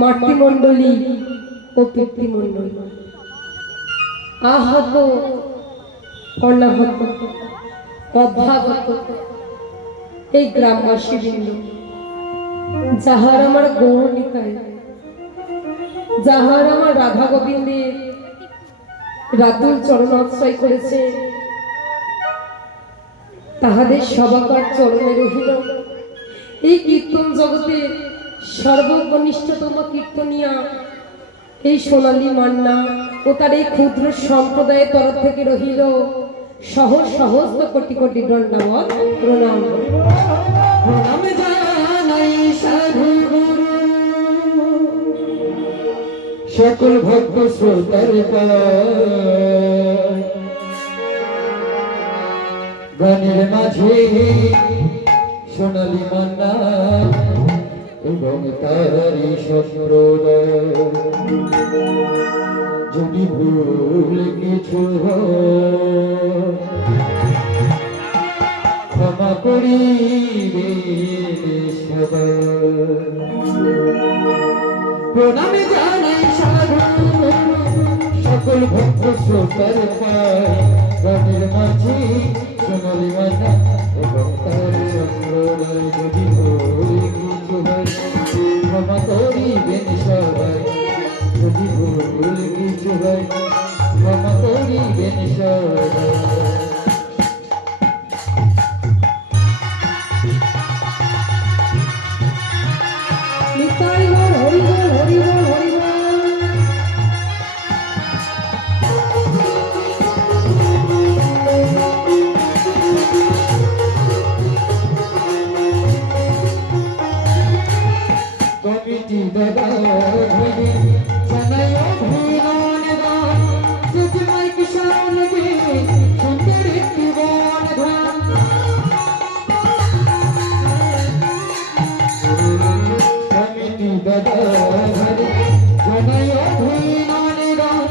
মাতৃমণ্ডলী ও পিতৃমণ্ডলী, আহত অনাহত অভাগত এই গ্রামবাসী বৃন্দ, যাহার আমার গৌরনিকায়, যাহার আমার রাধা গোবিন্দের রাতুল চরণাশ্রয় করেছে, তাহাদের সবাকার চরণে রহিল এই কীর্তন জগতের সর্বকনিষ্ঠতম কীর্তনিয়া এই সোনালী মান্না ও তার এই ক্ষুদ্র সম্প্রদায়ের তরফ থেকে রহিল সহজ সহস্ত কোটি কোটি দণ্ডাবত প্রণাম। প্রণাম জানাই সাধু গুরু সকল ভক্ত শ্রোতার গানের মাঝে সোনালী মান্না এবং তারি সম্প্রদায়। যদি ভুল কিছু ক্ষমা করিবে সবাই। প্রণামে জানাই সাধু সকল ভক্ত শ্রোতার গানের মাঝে সোনালী মান্না এবং তার সম্প্রদায়। যদি ভুল কিছু হয় ক্ষমা করিবেন সবাই। যদি ভুল কিছু হয় ক্ষমা করিবেন সবাই। নিতাই গৌর হরি বল হরি বল হরি বল। কমিটি দাদা ধরে জানাই অভিনন্দন গান। যদি মাইক শুনবে সুন্দর একটি বন ধান। কমিটি দাদা ধরে জানাই অভিনন্দন গান।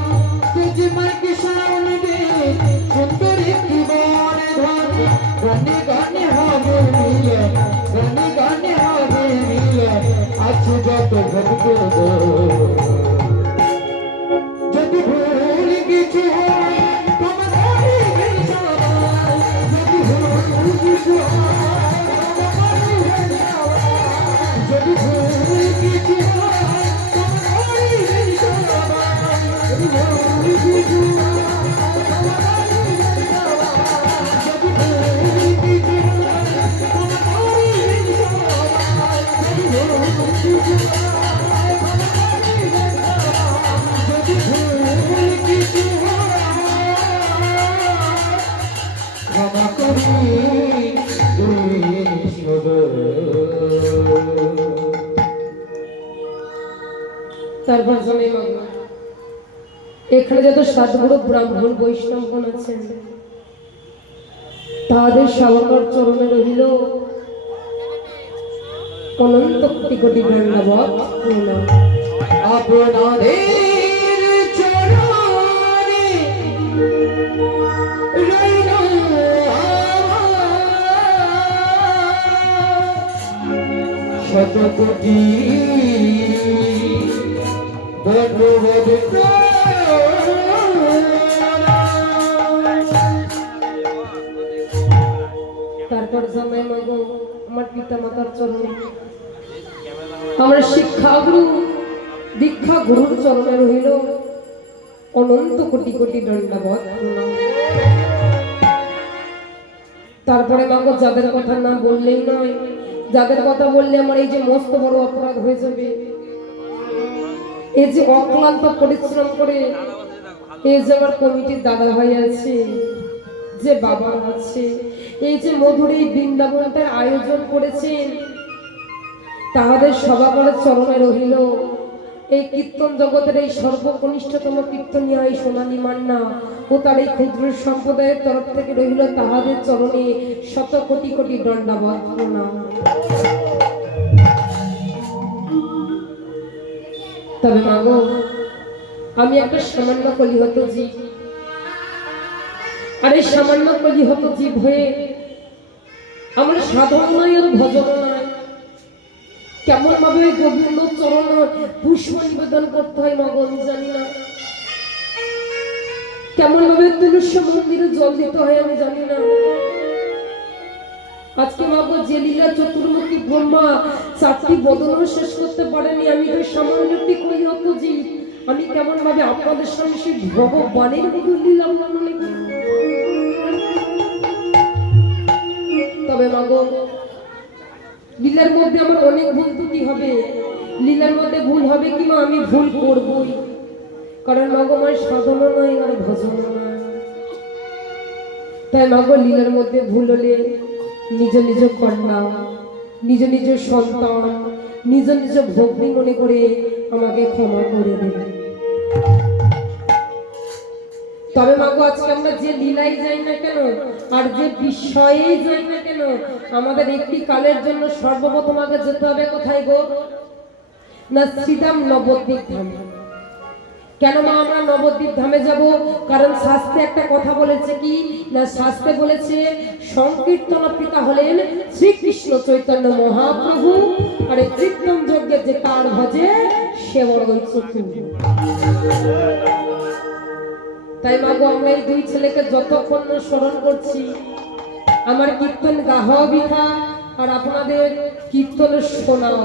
যদি মাইক শুনবে সুন্দর একটি বন ধান। গানে গানে হবে মিলে, গানে গানে হবে মিলে আছে যত ভক্ত। যদি ভুল কিছু হয় ক্ষমা করিবেন সবাই। যদি ভুল কিছু হয় ক্ষমা করিবেন সবাই। যদি ভুল কিছু হয় ক্ষমা করিবেন সবাই। যদি ভুল কিছু হয় ক্ষমা করিবেন সবাই। যদি ভুল কিছু হয় ক্ষমা করিবেন সবাই। যদি ভুল কিছু হয় ক্ষমা করিবেন সবাই। যদি ভুল কিছু হয় ক্ষমা করিবেন সবাই। তারপর জানাই মাগো, এখানে যত সাধুগুরু ব্রাহ্মণ বৈষ্ণবগণ আছেন তাদের সবার চরণে রহিল অনন্ত কোটি কোটি দণ্ডাবত প্রণাম। আপনাদের চরণে রইল শত কোটি ধন্যবাদ তারপর জানাই মাগো, আমার পিতা মাতার চরণে, আমার শিক্ষাগুরু দীক্ষা গুরুর চরণে রহিল অনন্ত কোটি কোটি দণ্ডাবত প্রণাম। তারপরে মাগো, যাদের কথা না বললেই নয়, যাদের কথা বললে আমার এই যে মস্ত বড় অপরাধ হয়ে যাবে, এই যে অক্লান্ত পরিশ্রম করে এই যে আমার কমিটির দাদা ভাই আছে, যে বাবা আছে, এই যে মধুর এই বৃন্দাবনটার আয়োজন করেছেন, তাহাদের সবাকরের চরণে রহিল এই কীর্তন জগতের এই সর্বকনিষ্ঠতম কীর্তনিয়া এই সোনালী মান্না ও তার এই ক্ষুদ্র সম্প্রদায়ের তরফ থেকে রহিল তাহাদের চরণে শত কোটি কোটি দণ্ডাবত প্রণাম। তবে মাগো, আমি একটা সামান্য কলিহত জীব, আর এই সামান্য কলিহত জীব হয়ে আমার সাধন নয় আর ভজন নয়, কেমন ভাবে গোবিন্দ চরণ পুষ্প নিবেদন করতে হয় মাগো আমি জানি না, কেমন ভাবে তুলসী মন্দিরে জল দিতে হয় আমি জানি না। আজকে মাগো, যে লীলা চতুর্মুখী ব্রহ্মা চারটি বদনও শেষ করতে পারেনি, আমি তো সামান্য একটি কলিহত জীব, আমি কেমন ভাবে আপনাদের সঙ্গে সেই ভগবানের মতো লীলা বর্ণনা করি। তবে মাগো, লীলার মধ্যে আমার অনেক ভুল ত্রুটি হবে, লীলার মধ্যে ভুল হবে কি মা, আমি ভুল করবই, কারণ মাগো আমার সাধনা নয় আর ভজন নয়। তাই মাগো লীলার মধ্যে ভুল হলে নিজ নিজ কন্যা, নিজ নিজ সন্তান, নিজ নিজ ভগ্নী মনে করে আমাকে ক্ষমা করে দেবে। তবে মাগো আজকে আমরা যে লীলাই যাই না কেন আর যে বিষয়েই যাই না কেন, আমাদের একটি কালের জন্য সর্বপ্রথম আগে যেতে হবে কোথায় গো? না শ্রীধাম নবদ্বীপ ধামে। কেন মা আমরা নবদ্বীপ ধামে যাব? কারণ শাস্ত্রে একটা কথা বলেছে কি না, শাস্ত্রে বলেছে সংকীর্তন পিতা হলেন শ্রীকৃষ্ণ চৈতন্য মহাপ্রভু, আর এই কীর্তন যজ্ঞে যে তার ভজে সে বড় চক্ষু। তাই মাগো আমরা এই দুই ছেলেকে যতক্ষণ না স্মরণ করছি, আমার কীর্তন গাওয়া বৃথা আর আপনাদের কীর্তন শোনাও।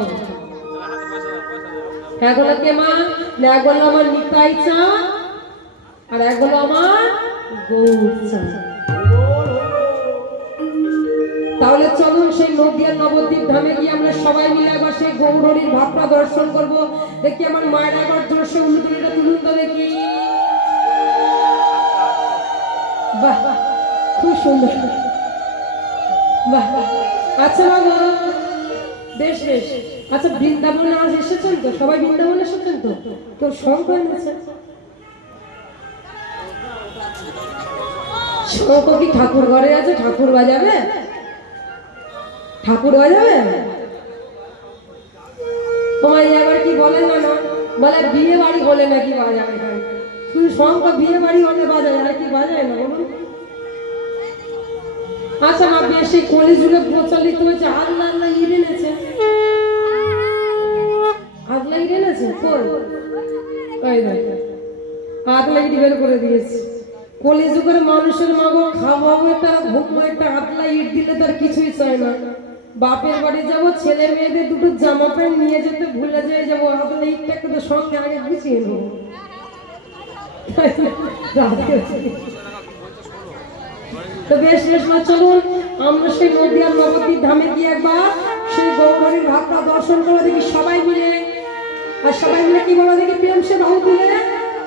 এক হলো কে মা? এক হলো আমার নিতাই চা আর এক হলো আমার গৌর চা। তাহলে চলুন সেই নদিয়ার নবদ্বীপ ধামে গিয়ে আমরা সবাই মিলে আবার সেই গৌরহরির ভাবটা দর্শন করবো। দেখি আমার মায়ের আবার জোরসে উল্লুতুলিটা তুলুন তো দেখি। বাহ খুব সুন্দর, বাহ। আচ্ছা বাবা, বেশ বেশ। আচ্ছা বৃন্দাবনে আজ এসেছেন তো? সবাই বৃন্দাবনে এসেছেন তো? কেউ শঙ্খ এনেছেন? শঙ্খ কি ঠাকুর ঘরে আছে? ঠাকুর বাজাবে? ঠাকুর বাজাবে? তোমার এবার কি বলে জানো? বলে বিয়ে বাড়ি হলে নাকি বাজাবে। শুধু শঙ্খ বিয়ে বাড়ি হলে বাজায়, আর কি বাজায় না বলুন? আচ্ছা মা, বেশি কলিযুগে প্রচলিত হয়েছে আল্লাহ আল্লাহ ইট এনেছে। আল্লাহ ইট এনেছে কই? ওই দেখো আল্লাহ ইট বের করে দিয়েছে। কলিযুগের মানুষের মাগো খাওয়াবো তার ঘুমবো, একটা আল্লাহ ইট দিলে তার কিছুই চায় না। বাপের বাড়ি যাবো, ছেলে মেয়েদের দুটো জামা প্যান্ট নিয়ে যেতে ভুলে যাই, যাবো আল্লাহ ইটটা কিন্তু সঙ্গে আগে গুছিয়ে নেবো। তো বেশ বেশ মা, চলুন আমরা সেই নদিয়ার নবদ্বীপ ধামে গিয়ে একবার সেই গৌরহরির ভাবটা দর্শন করে দেখি সবাই মিলে। আর সবাই মিলে কি বলো দেখি? প্রেম সে বাহু তুলে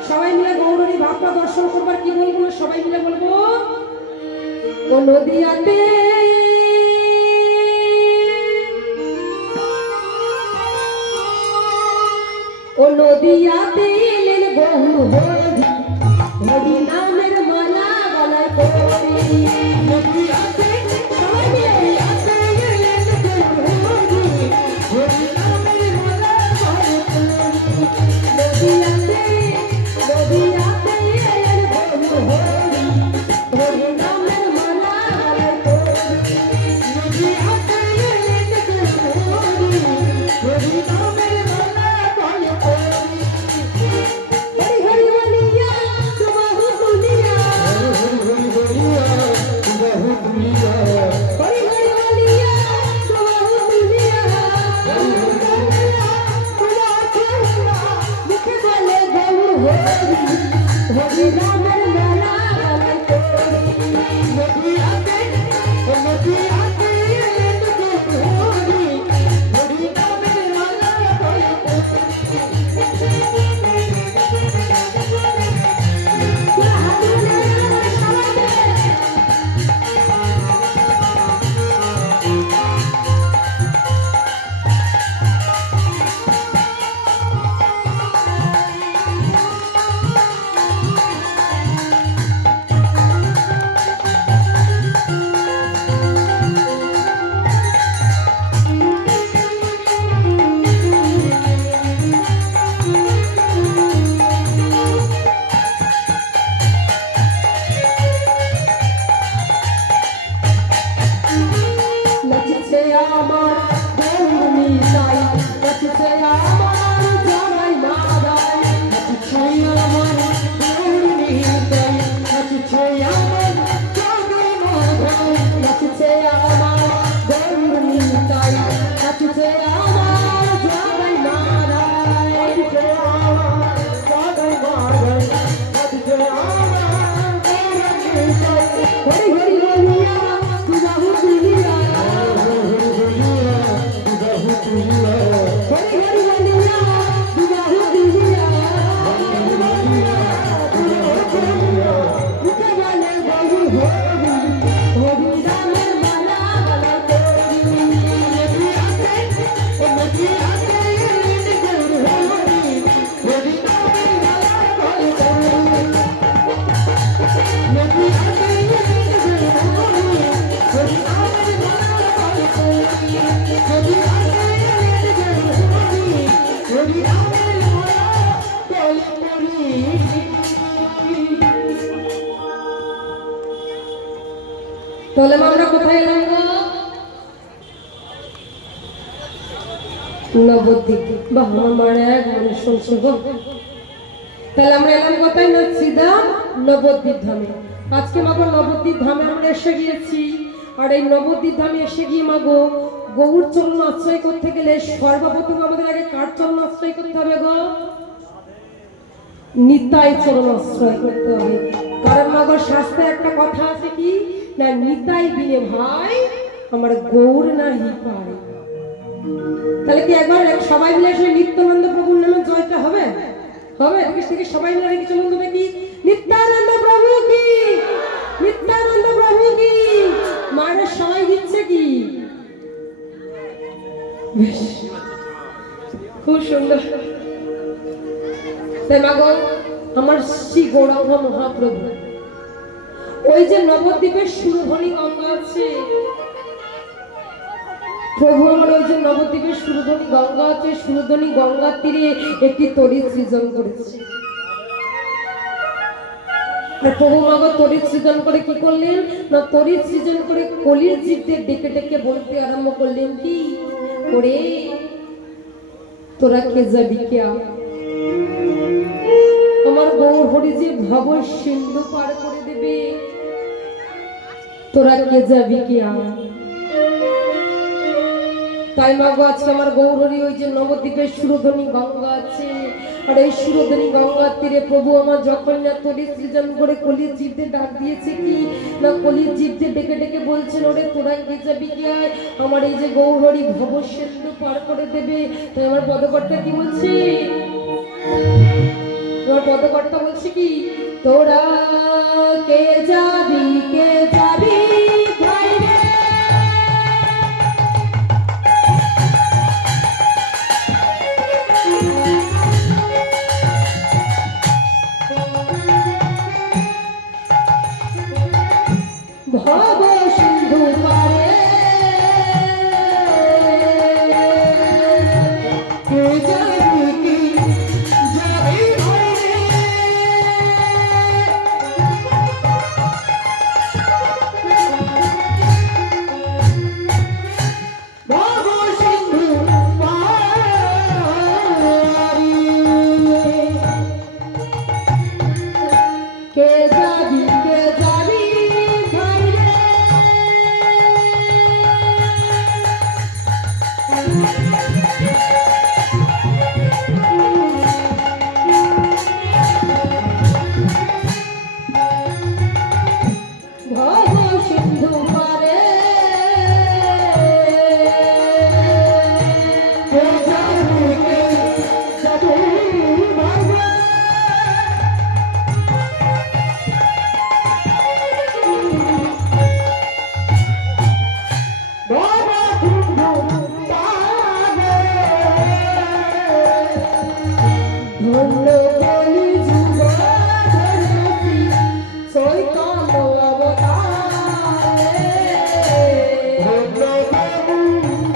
সবাই মিলে গৌরহরির ভাবটা দর্শন করবার কি বলবো? সবাই মিলে বলবো ও নদিয়াতে ও নদিয়াতে এলেন বহু হরি নামের মালা গলায় পড়ে। নদিয়াতে সবাই মিলে এলেন বহু হরি নামের মালা গলায় পড়ে। নদিয়াতে এলেন বহু হরি নামের মালা গলায় পড়ে। নদিয়াতে এলেন বহু হরি নামের মালা গলায় পড়ে। হরি হরি বলিয়া তোমাহু বলিয়া, হরি হরি বলিয়া তোমাহু বলিয়া। তাহলে আমরা কোথায় এলাম গো? নবদ্বীপ। বাহ, আমার এক মনে শুনছো গো। তাহলে আমরা এলাম কোথায়? না সিধা নবদ্বীপ ধামে। আজকে মাগো নবদ্বীপ ধামে আমরা এসে গিয়েছি। আর এই নবদ্বীপ ধামে এসে গিয়ে মাগো গৌর চরণ আশ্রয় করতে গেলে সর্বপ্রথম আমাদের আগে কার চরণ আশ্রয় করতে হবে গো? নিতাই চরণ আশ্রয় করতে হবে। কারণ মাগো শাস্ত্রে একটা কথা আছে কি না, নিতাই বিনে ভাই আমার গৌর নাহি পায়। তাহলে কি একবার সবাই মিলে এসে নিত্যানন্দ প্রভুর নামে জয়টা হবে? হবে? থেকে সবাই মিলে কিছু বলতে হবে কি নিত্যানন্দ প্রভু কি, নিত্যানন্দ প্রভু কি। মায়ের সবাই দিচ্ছে কি, খুব সুন্দর। তাই মাগো আমার শ্রী গৌরাঙ্গ মহাপ্রভু ওই যে নবদ্বীপের সুরধনী গঙ্গা আছে, প্রভু আমার ওই যে নবদ্বীপের সুরধনী গঙ্গা আছে, সুরধনী গঙ্গার তীরে একটি তরি সৃজন করেছে। আর প্রভু মাগো তরি সৃজন করে কি করলেন না, তরি সৃজন করে কলির জীবদের ডেকে ডেকে বলতে আরম্ভ করলেন কি ওরে তোরা কে যাবি কে? আমার গৌর হরি যে ভব সিন্ধু পার করে দেবে, তোরা কে যাবি কে? তাই মাগো আজকে আমার গৌর হরি ওই যে নবদ্বীপের সুরধনী গঙ্গা আছে, আর এই সুরধনী গঙ্গার তীরে প্রভু আমার যখন না তরি সৃজন করে কলির জীবদের ডাক দিয়েছে কি না, কলির জীবদের ডেকে ডেকে বলছেন ওরে তোরা কে যাবি কে? আমার এই যে গৌর হরি ভব সিন্ধু পার করে দেবে। তাই আমার পদকর্তা কি বলছে, তোমার পদকর্তা বলছে কি তোরা কে যাবি কে যাবি ভাই রে, ভব সিন্ধু পারে কে যাবি কি যাবি ভাই রে। ভব সিন্ধু পারি কে যাবি কে যাবি ভাই রে। ভব সিন্ধু পারে কে যাবি কে যাবি ভাই রে। ধন্য বলি যুগ ধন্যশ্রী চৈতন্য অবতারে, ধন্য বলি যুগ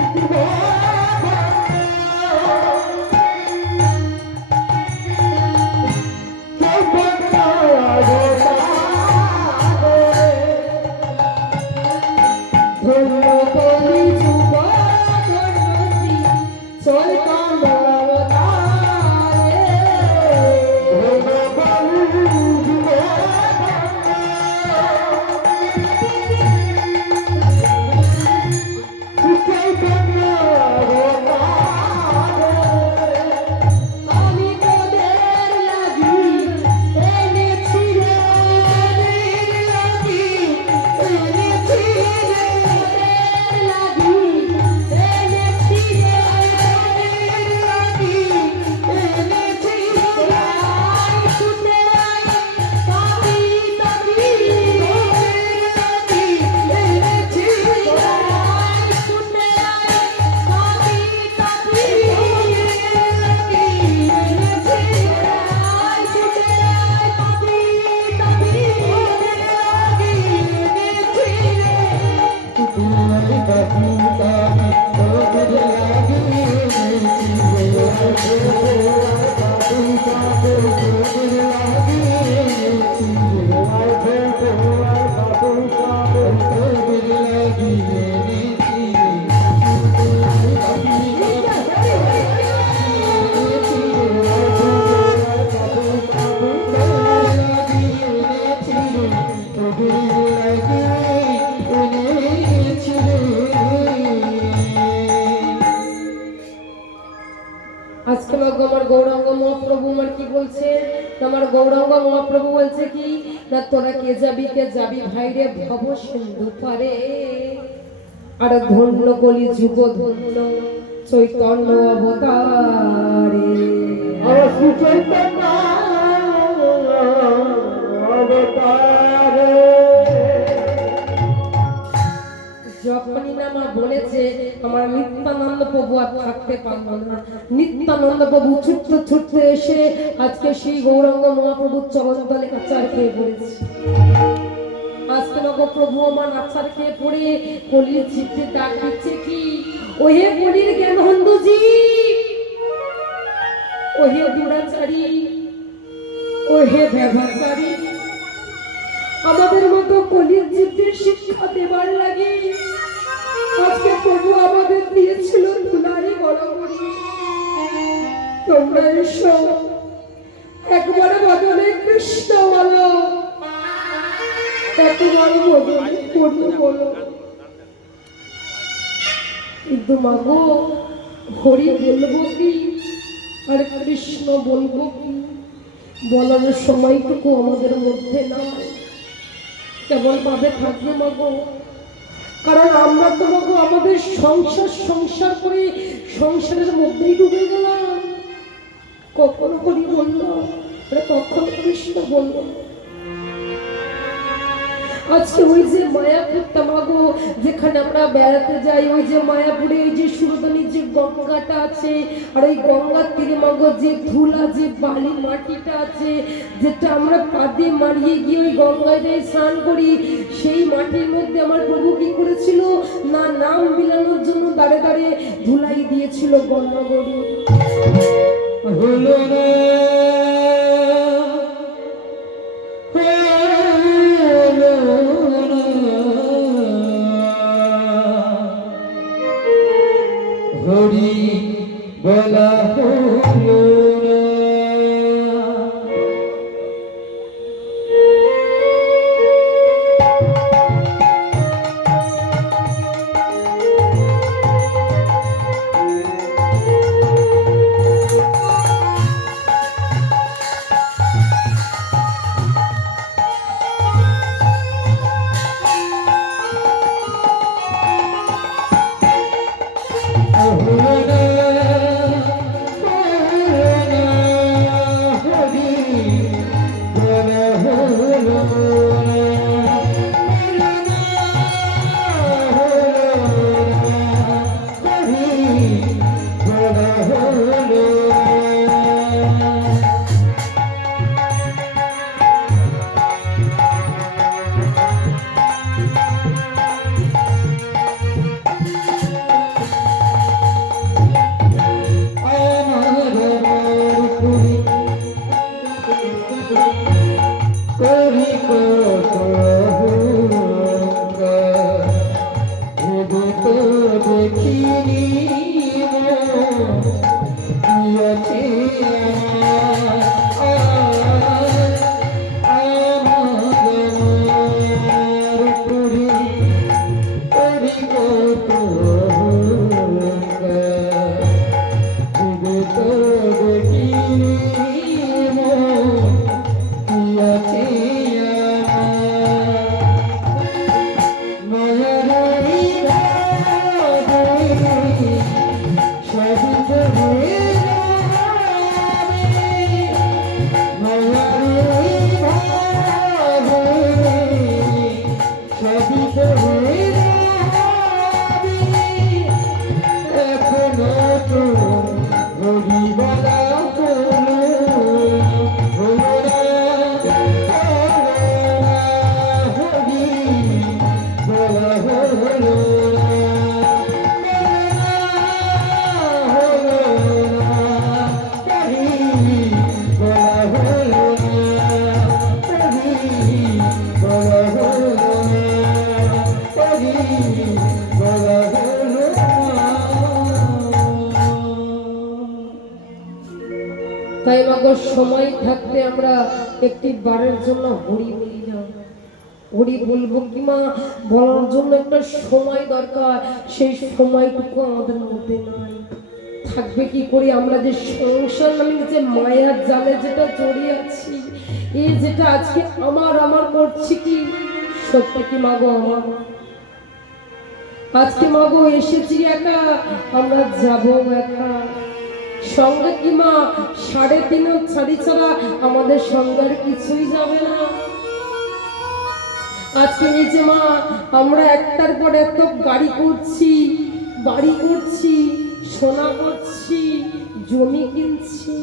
চৈতন্য অবতারে, ধন্য বলি যুগ ধন্যশ্রী চৈতন্য লাগি গৌরাঙ্গ মহাপ্রভু বলছে কি না তোরা কে যাবি ভাইরে ভব সিন্ধু পারে আর ধন্য কলি যুগ ধন্য চৈতন্য অবতারে আর শ্রী চৈতন্য অবতারে যখনই না মা বলেছে আমার নিত্যানন্দ প্রভু আর থাকতে পারলো না, নিত্যানন্দ প্রভু ছুটতে ছুটতে এসে আজকে সেই গৌরাঙ্গ মহাপ্রভুর চরণ তলে আচার খেয়ে পড়েছে। আজকে নগর প্রভু আমার আচার খেয়ে পড়ে কলির চিত্তে ডাক দিচ্ছে কি ওহে কলির জ্ঞান হন্দুজি, ওহে দুরাচারী, ওহে ব্যবচারী, আমাদের মতো কলির চিত্তের শিক্ষা দেবার লাগে আজকে প্রভু আমাদের দিয়েছিল দুলারি গণগণি। তোমরা এসো একবার বদলে কৃষ্ণ বলো, একবার বদলে করি বলো। কিন্তু মাগো হরি বলবো কি আর কৃষ্ণ বলবো কি বলার সময়টুকু আমাদের মধ্যে নয়, কেবল ভাবে থাকবে মাগো। কারণ আমরা তো মাগো আমাদের সংসার করে সংসারের মধ্যেই ডুবে গেলাম। কখনো করি বললো কখন কৃষ্ণ বললো। আজকে ওই যে মায়াপুরটা মাগো যেখানে আমরা বেড়াতে যাই, ওই যে মায়াপুরে ওই যে সুরদানির যে গঙ্গাটা আছে আর ওই গঙ্গার তীরে মাগো যে ধুলা যে বালি মাটিটা আছে যেটা আমরা পা দিয়ে মারিয়ে গিয়ে ওই গঙ্গায় স্নান করি, সেই মাটির মধ্যে আমার প্রভু কি করেছিল না নাম মিলানোর জন্য দাঁড়ে দাঁড়ে ধুলাই দিয়েছিল গঙ্গা গরু। হলো না হরি বলা হলো না। তাই মাগো সময় থাকতে আমরা একটি বারের জন্য হরি বলি না, হরি বলবো কি মা বলার জন্য একটা সময় দরকার, সেই সময়টুকু আমাদের মধ্যে নাই। থাকবে কি করে? আমরা যে সংসার নামে যে মায়ার জালে যেটা জড়িয়ে আছি এই যেটা আজকে আমার আমার করছি কি সত্যি কি মাগো আমার? আজকে মাগো এসেছি একা, আমরা যাব একা। সঙ্গে কি মা 3.5 ছাড়ি ছাড়া আমাদের সঙ্গে আর কিছুই যাবে না। আজকে এই যে মা আমরা একটার পর এত গাড়ি করছি, বাড়ি করছি, সোনা করছি, জমি কিনছি,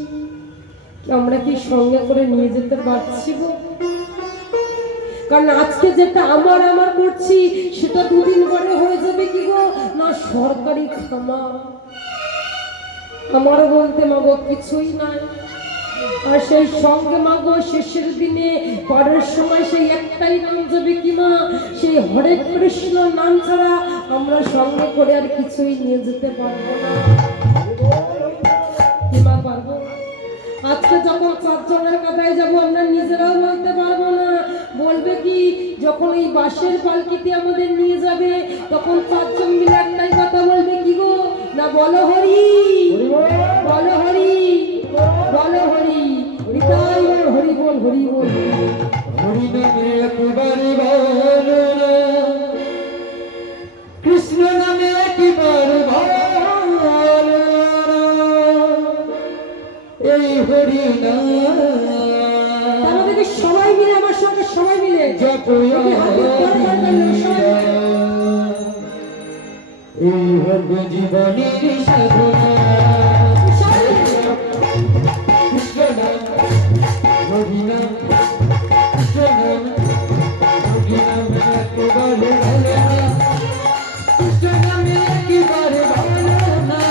আমরা কি সঙ্গে করে নিয়ে যেতে পারছি গো? কারণ আজকে যেটা আমার আমার করছি সেটা 2 দিন পরে হয়ে যাবে কি গো না সরকারি খামার। আমার বলতে মাগো কিছুই নাই। আর সেই সঙ্গে মাগো শেষের দিনে পরের সময় সেই একটাই নাম যাবে কি মা, সেই হরে কৃষ্ণ নাম ছাড়া আমরা সঙ্গে করে আর কিছুই নিয়ে যেতে পারবো না। কি মা পারবো? আজকে যখন 4 জনের কথায় যাবো আমরা নিজেরাও বলতে পারবো না। বলবে কি যখন এই বাসের পালকিতে আমাদের নিয়ে যাবে তখন 4 জন মিলে একটাই কথা বলবে কি গো না বলো হরি, বলো হরি, বলো হরি, হরিতাই বল, হরি বল, হরি বল। হরি নামে একবার বলো না, কৃষ্ণ নামে একবার বলো না, এই হরি নাম আমাদেরকে সবাই মিলে আমার সঙ্গে সবাই মিলে জপয়া এই হোক জীবনের সাধনা। কৃষ্ণ নাম হরি নাম, কৃষ্ণ নাম হরি নাম একবার ভালো না, কৃষ্ণ নামে একবার ভালো না,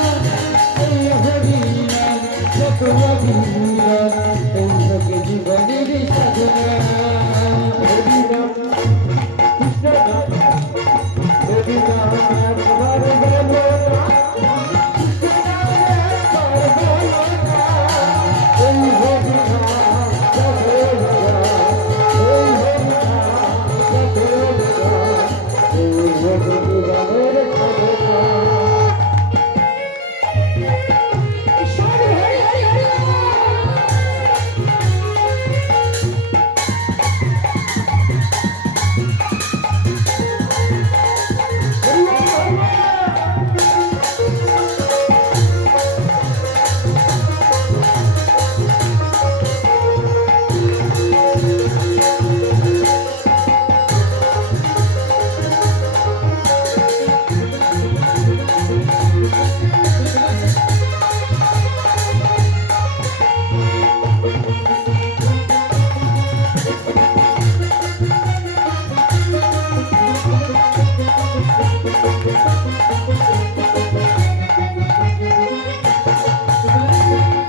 এই হরি নাম জপয়া এই হোক জীবনের সাধনা। হরি নাম কৃষ্ণ নাম হরি নাম একবার ভালো না,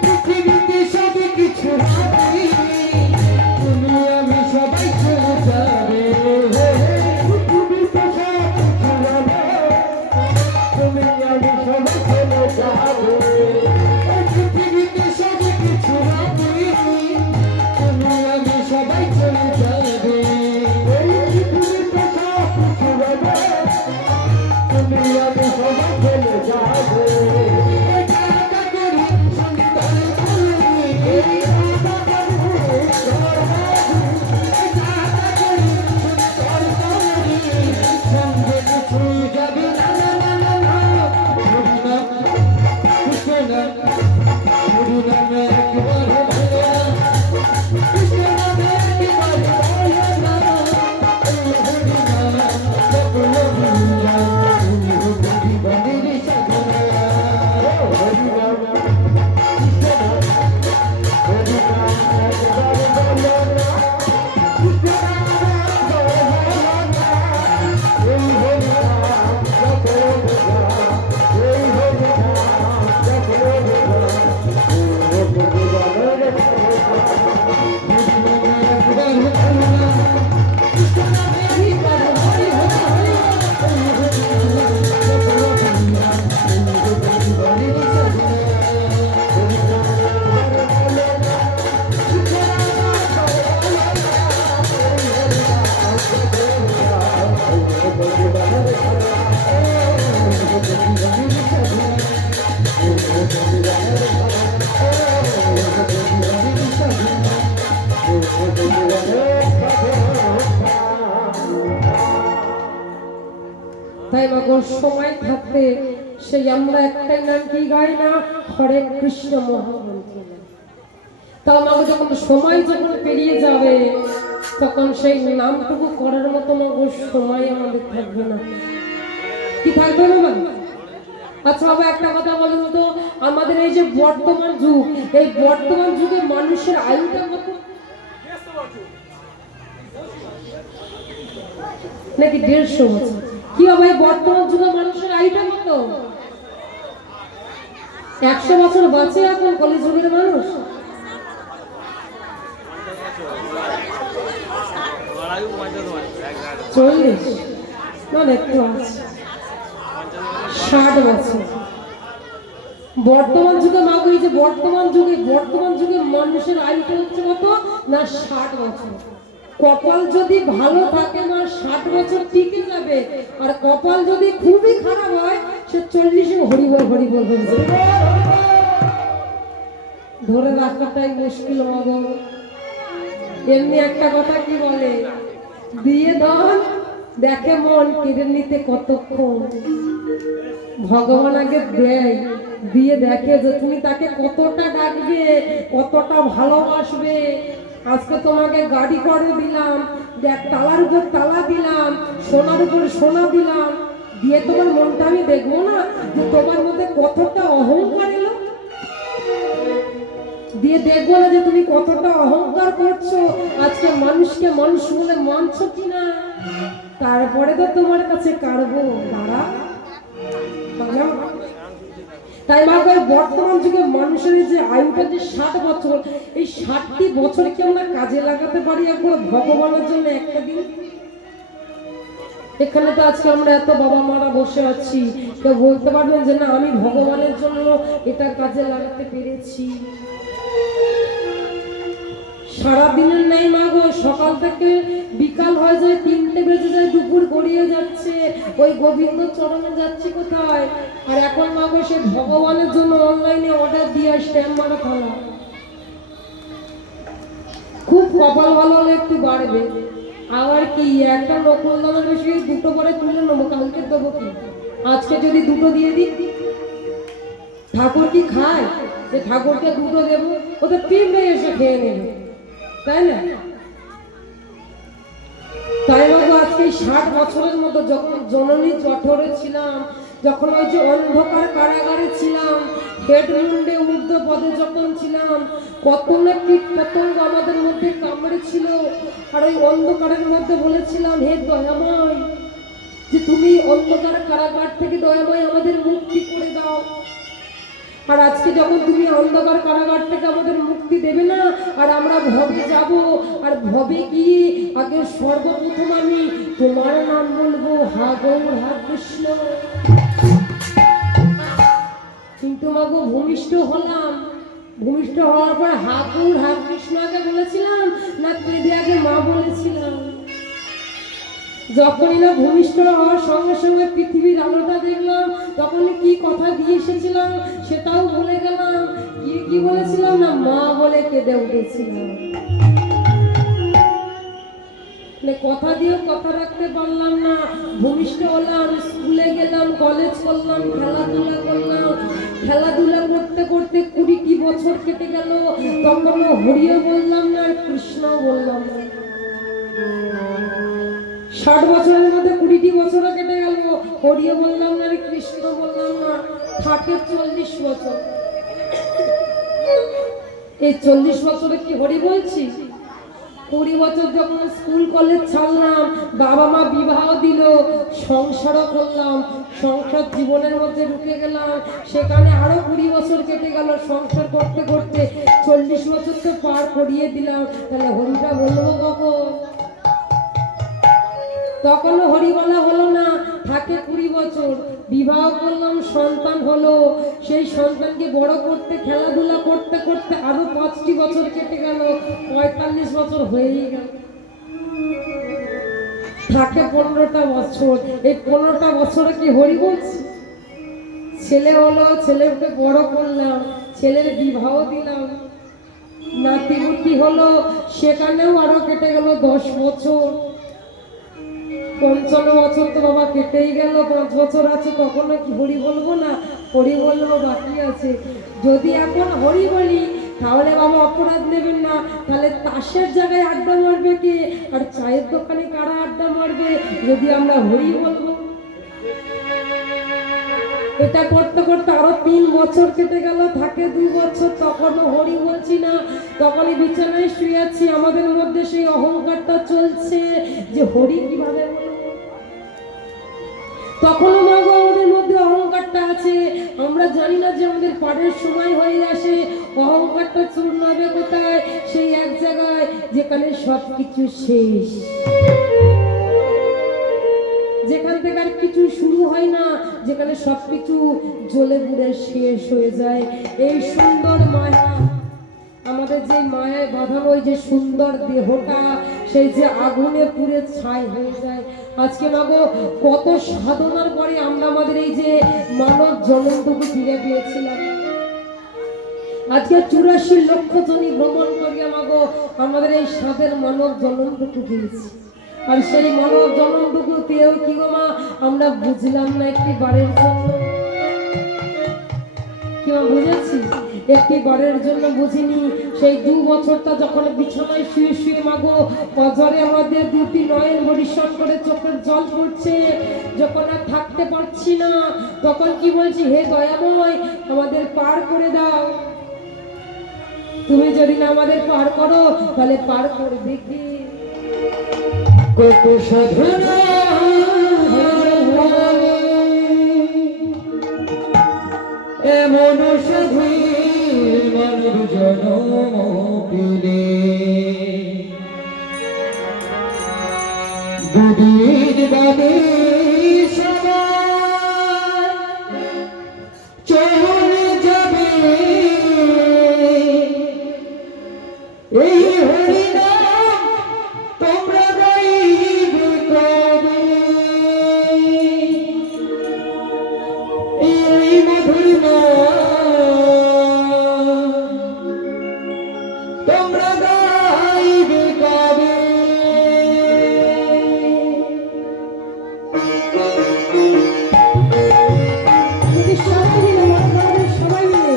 পৃথিবীতে সব কিছু হবে, তুমি আমি সবাই চলে যাবে। পৃথিবীতে সব কিছু হবে, তুমি আমি সবাই চলে যাবে। পৃথিবীতে সব কিছু হবে, তুমি আমি সবাই চলে যাবে। পৃথিবীতে সব কিছু হবে, তুমি আমি সবাই চলে যাবে। Bye. তাই মাগো সময় থাকতে সেই আমরা একটাই নাম কি গাই না, হরে কৃষ্ণ মহামন্ত্র। তাও মাগো যখন সময় যখন পেরিয়ে যাবে তখন সেই নামটুকু করার মতো মাগো সময় আমাদের থাকবে না। কি থাকবে না মা? আচ্ছা বাবা একটা কথা বলুন তো, আমাদের এই যে বর্তমান যুগ, এই বর্তমান যুগে মানুষের আয়ুটা কত? নাকি 150 বছর? কি বাবা এই বর্তমান যুগে মানুষের আয়ুটা কত? 100 বছর বাঁচে এখন কলিযুগের মানুষ? চল্লিশ না একটু আছে 60 বছর। বর্তমান যুগে মাগো এই যে বর্তমান যুগে মানুষের আয়ুটা হচ্ছে কত না 60 বছর। কপাল যদি ভালো থাকে না 60 বছর টিকে যাবে, আর কপাল যদি খুবই খারাপ হয় সে 40-এ হরিবল হয়ে যাবে। ধরে রাখাটাই মুশকিল মাগো। এমনি একটা কথা কি বলে, দিয়ে দাও দেখে মন কেড়ে নিতে কতক্ষণ। ভগবান আগে দেয়, দিয়ে দেখে যে তুমি তাকে কতটা ডাকবে, কতটা ভালোবাসবে। আজকে তোমাকে গাড়ি করে দিলাম, দেখ তালার উপর তালা দিলাম, সোনার উপর সোনা দিলাম, দিয়ে তোমার মনটা আমি দেখবো না যে তোমার মধ্যে কতটা অহংকার এলো? দিয়ে দেখবো না যে তুমি কতটা অহংকার করছো, আজকে মানুষকে মানুষ বলে মানছো কিনা? তারপরে তো তোমার কাছে কাড়বো দাঁড়া। তাই মা বর্তমান যুগে মানুষের যে আয়ুটা যে 60 বছর, এই 60টি বছরকে আমরা কাজে লাগাতে পারি একবার ভগবানের জন্য একটা দিন। এখানে তো আজকে আমরা এত বাবা মারা বসে আছি, কেউ বলতে পারবেন যে না আমি ভগবানের জন্য এটা কাজে লাগাতে পেরেছি? সারাদিনের নেই মাগো, সকাল থেকে বিকাল হয়ে যায়, 3টে বেজে যায়, দুপুর গড়িয়ে যাচ্ছে, ওই গোবিন্দ চরণে যাচ্ছি কোথায়? আর এখন মাগো সে ভগবানের জন্য অনলাইনে অর্ডার দিয়ে স্ট্যাম্প মারা ফেলা। খুব কপাল ভালো হলে একটু বাড়বে। আবার কি একটা নকল দামের বেশি 2টো করে তুলে নেবো, কালকে দেবো কি? আজকে যদি 2টো দিয়ে দিই, ঠাকুর কি খায় যে ঠাকুরকে 2টো দেবো? ও তো পিঁপড়ে এসে খেয়ে নেবে, তাই না? তাই বাবু আজকে 60 বছরের মতো যখন জননী জঠরে ছিলাম, যখন ওই যে অন্ধকার কারাগারে ছিলাম, হেডমুন্ডে ঊর্ধ্ব পদে যখন ছিলাম, কত না কীট পতঙ্গ আমাদের মধ্যে কামড়ে ছিল। আর ওই অন্ধকারের মধ্যে বলেছিলাম হে দয়াময়, যে তুমি অন্ধকার কারাগার থেকে দয়াময় আমাদের মুক্তি করে দাও। আর আজকে যখন তুমি অন্ধকার কারাগার থেকে আমাদের মুক্তি দেবে না, আর আমরা ভবে যাব, আর ভবে গিয়ে আগে সর্বপ্রথম আমি তোমার নাম বলবো, হা গৌর হা কৃষ্ণ। কিন্তু মাগো ভূমিষ্ঠ হলাম, ভূমিষ্ঠ হওয়ার পর হা গৌর হা কৃষ্ণ আগে বলেছিলাম না কেঁদে আগে মা বলেছিলাম? যখনই না ভূমিষ্ঠ হওয়ার সঙ্গে সঙ্গে পৃথিবীর আলোটা দেখলাম, তখন কি কথা দিয়ে এসেছিলাম সেটাও ভুলে গেলাম। কি বলেছিলাম না মা বলে কেঁদে উঠেছিলাম। কথা দিয়েও কথা রাখতে পারলাম না। ভূমিষ্ঠ হলাম, স্কুলে গেলাম, কলেজ করলাম, খেলাধুলা করলাম, খেলাধুলা করতে করতে 20টি বছর কেটে গেল, তখনও হরিও বললাম না আর কৃষ্ণ বললাম না। 60 বছরের মধ্যে 20টি বছরও কেটে গেল, হরিও বললাম না আর কৃষ্ণ বললাম না। থাকে 40 বছর। এই 40 বছরে কি হরি বলছি? 20 বছর যখন স্কুল কলেজ ছাড়লাম, বাবা মা বিবাহ দিল, সংসারও করলাম, সংসার জীবনের মধ্যে ঢুকে গেলাম, সেখানে আরো 20 বছর কেটে গেল। সংসার করতে করতে 40 বছর তো পার করিয়ে দিলাম। তাহলে হরিটা বলবো কখন? তখনও হরি বলা হলো না। থাকে 20 বছর, বিবাহ করলাম, সন্তান হলো, সেই সন্তানকে বড় করতে খেলাধুলা করতে করতে আরো 5টি বছর কেটে গেল, 45 বছর হয়েই গেল। থাকে 15টা বছর। এই 15টা বছরে কি হরি বলছি? ছেলে হলো, ছেলেকে বড় করলাম, ছেলের বিবাহ দিলাম, নাতিপুতি হলো, সেখানেও আরো কেটে গেল 10 বছর। 55 বছর তো বাবা কেটেই গেল, 5 বছর আছে, কখনো কি হরি বলবো না? হরি বলবো বাকি আছে। যদি এখন হরি বলি তাহলে বাবা অপরাধ নেবেন না, তাহলে তাসের জায়গায় আড্ডা মারবে কে, আর চায়ের দোকানে কারা আড্ডা মারবে যদি আমরা হরি বলবো? এটা করতে করতে আরো 3 বছর কেটে গেল, থাকে 2 বছর, তখনও হরি বলছি না, তখনই বিছানায় শুয়ে আছি। আমাদের মধ্যে সেই অহংকারটা চলছে যে হরি কিভাবে বলবো। তখনও মাগো আমাদের মধ্যে অহংকারটা আছে, আমরা জানি না যে আমাদের পারের সময় হয়ে আসে, অহংকারটা চূর্ণ হবে কোথায়? সেই এক জায়গায় যেখানে সবকিছু শেষ, যেখান থেকে আর কিছু শুরু হয় না, যেখানে সবকিছু জ্বলে পুড়ে শেষ হয়ে যায়। এই সুন্দর মায়া, আমাদের যে মায়ায় বাঁধানো ওই যে সুন্দর দেহটা, সেই যে আগুনে পুড়ে ছাই হয়ে যায়। আজকে মাগো কত সাধনার পরে আমরা আমাদের এই যে মানব জনমটুকু ফিরে পেয়েছিলাম। আজকে 84 লক্ষ জনই ভ্রমণ করিয়া মাগো আমাদের এই সাধের মানব জনমটুকু পেয়েছি। আর সেই মানব জনমটুকু পেয়েও কি গো মা আমরা বুঝলাম না একটি বারের জন্য, কি মা বুঝেছি? একটি বারের জন্য বুঝিনি। সেই 2 বছরটা যখন বিছানায় শুয়ে শুয়ে মাগো অজরে আমাদের দুটি নয়ন পরিশ্রম করে চোখের জল পড়ছে, যখন আর থাকতে পারছি না, তখন কি বলছি, হে দয়াময় আমাদের পার করে দাও। তুমি যদি না আমাদের পার করো তাহলে পার করবে কি? কত সাধনা এমন সাধু মানব জনম পেলে, দুদিন বাদে সবাই চলে যাবে। এই হরিনাম তোমরা গাইবে কবে? এই মধুর নাম তোমরা গাইবে কবে? যদি সবাই মিলে আমাদের সবাই মিলে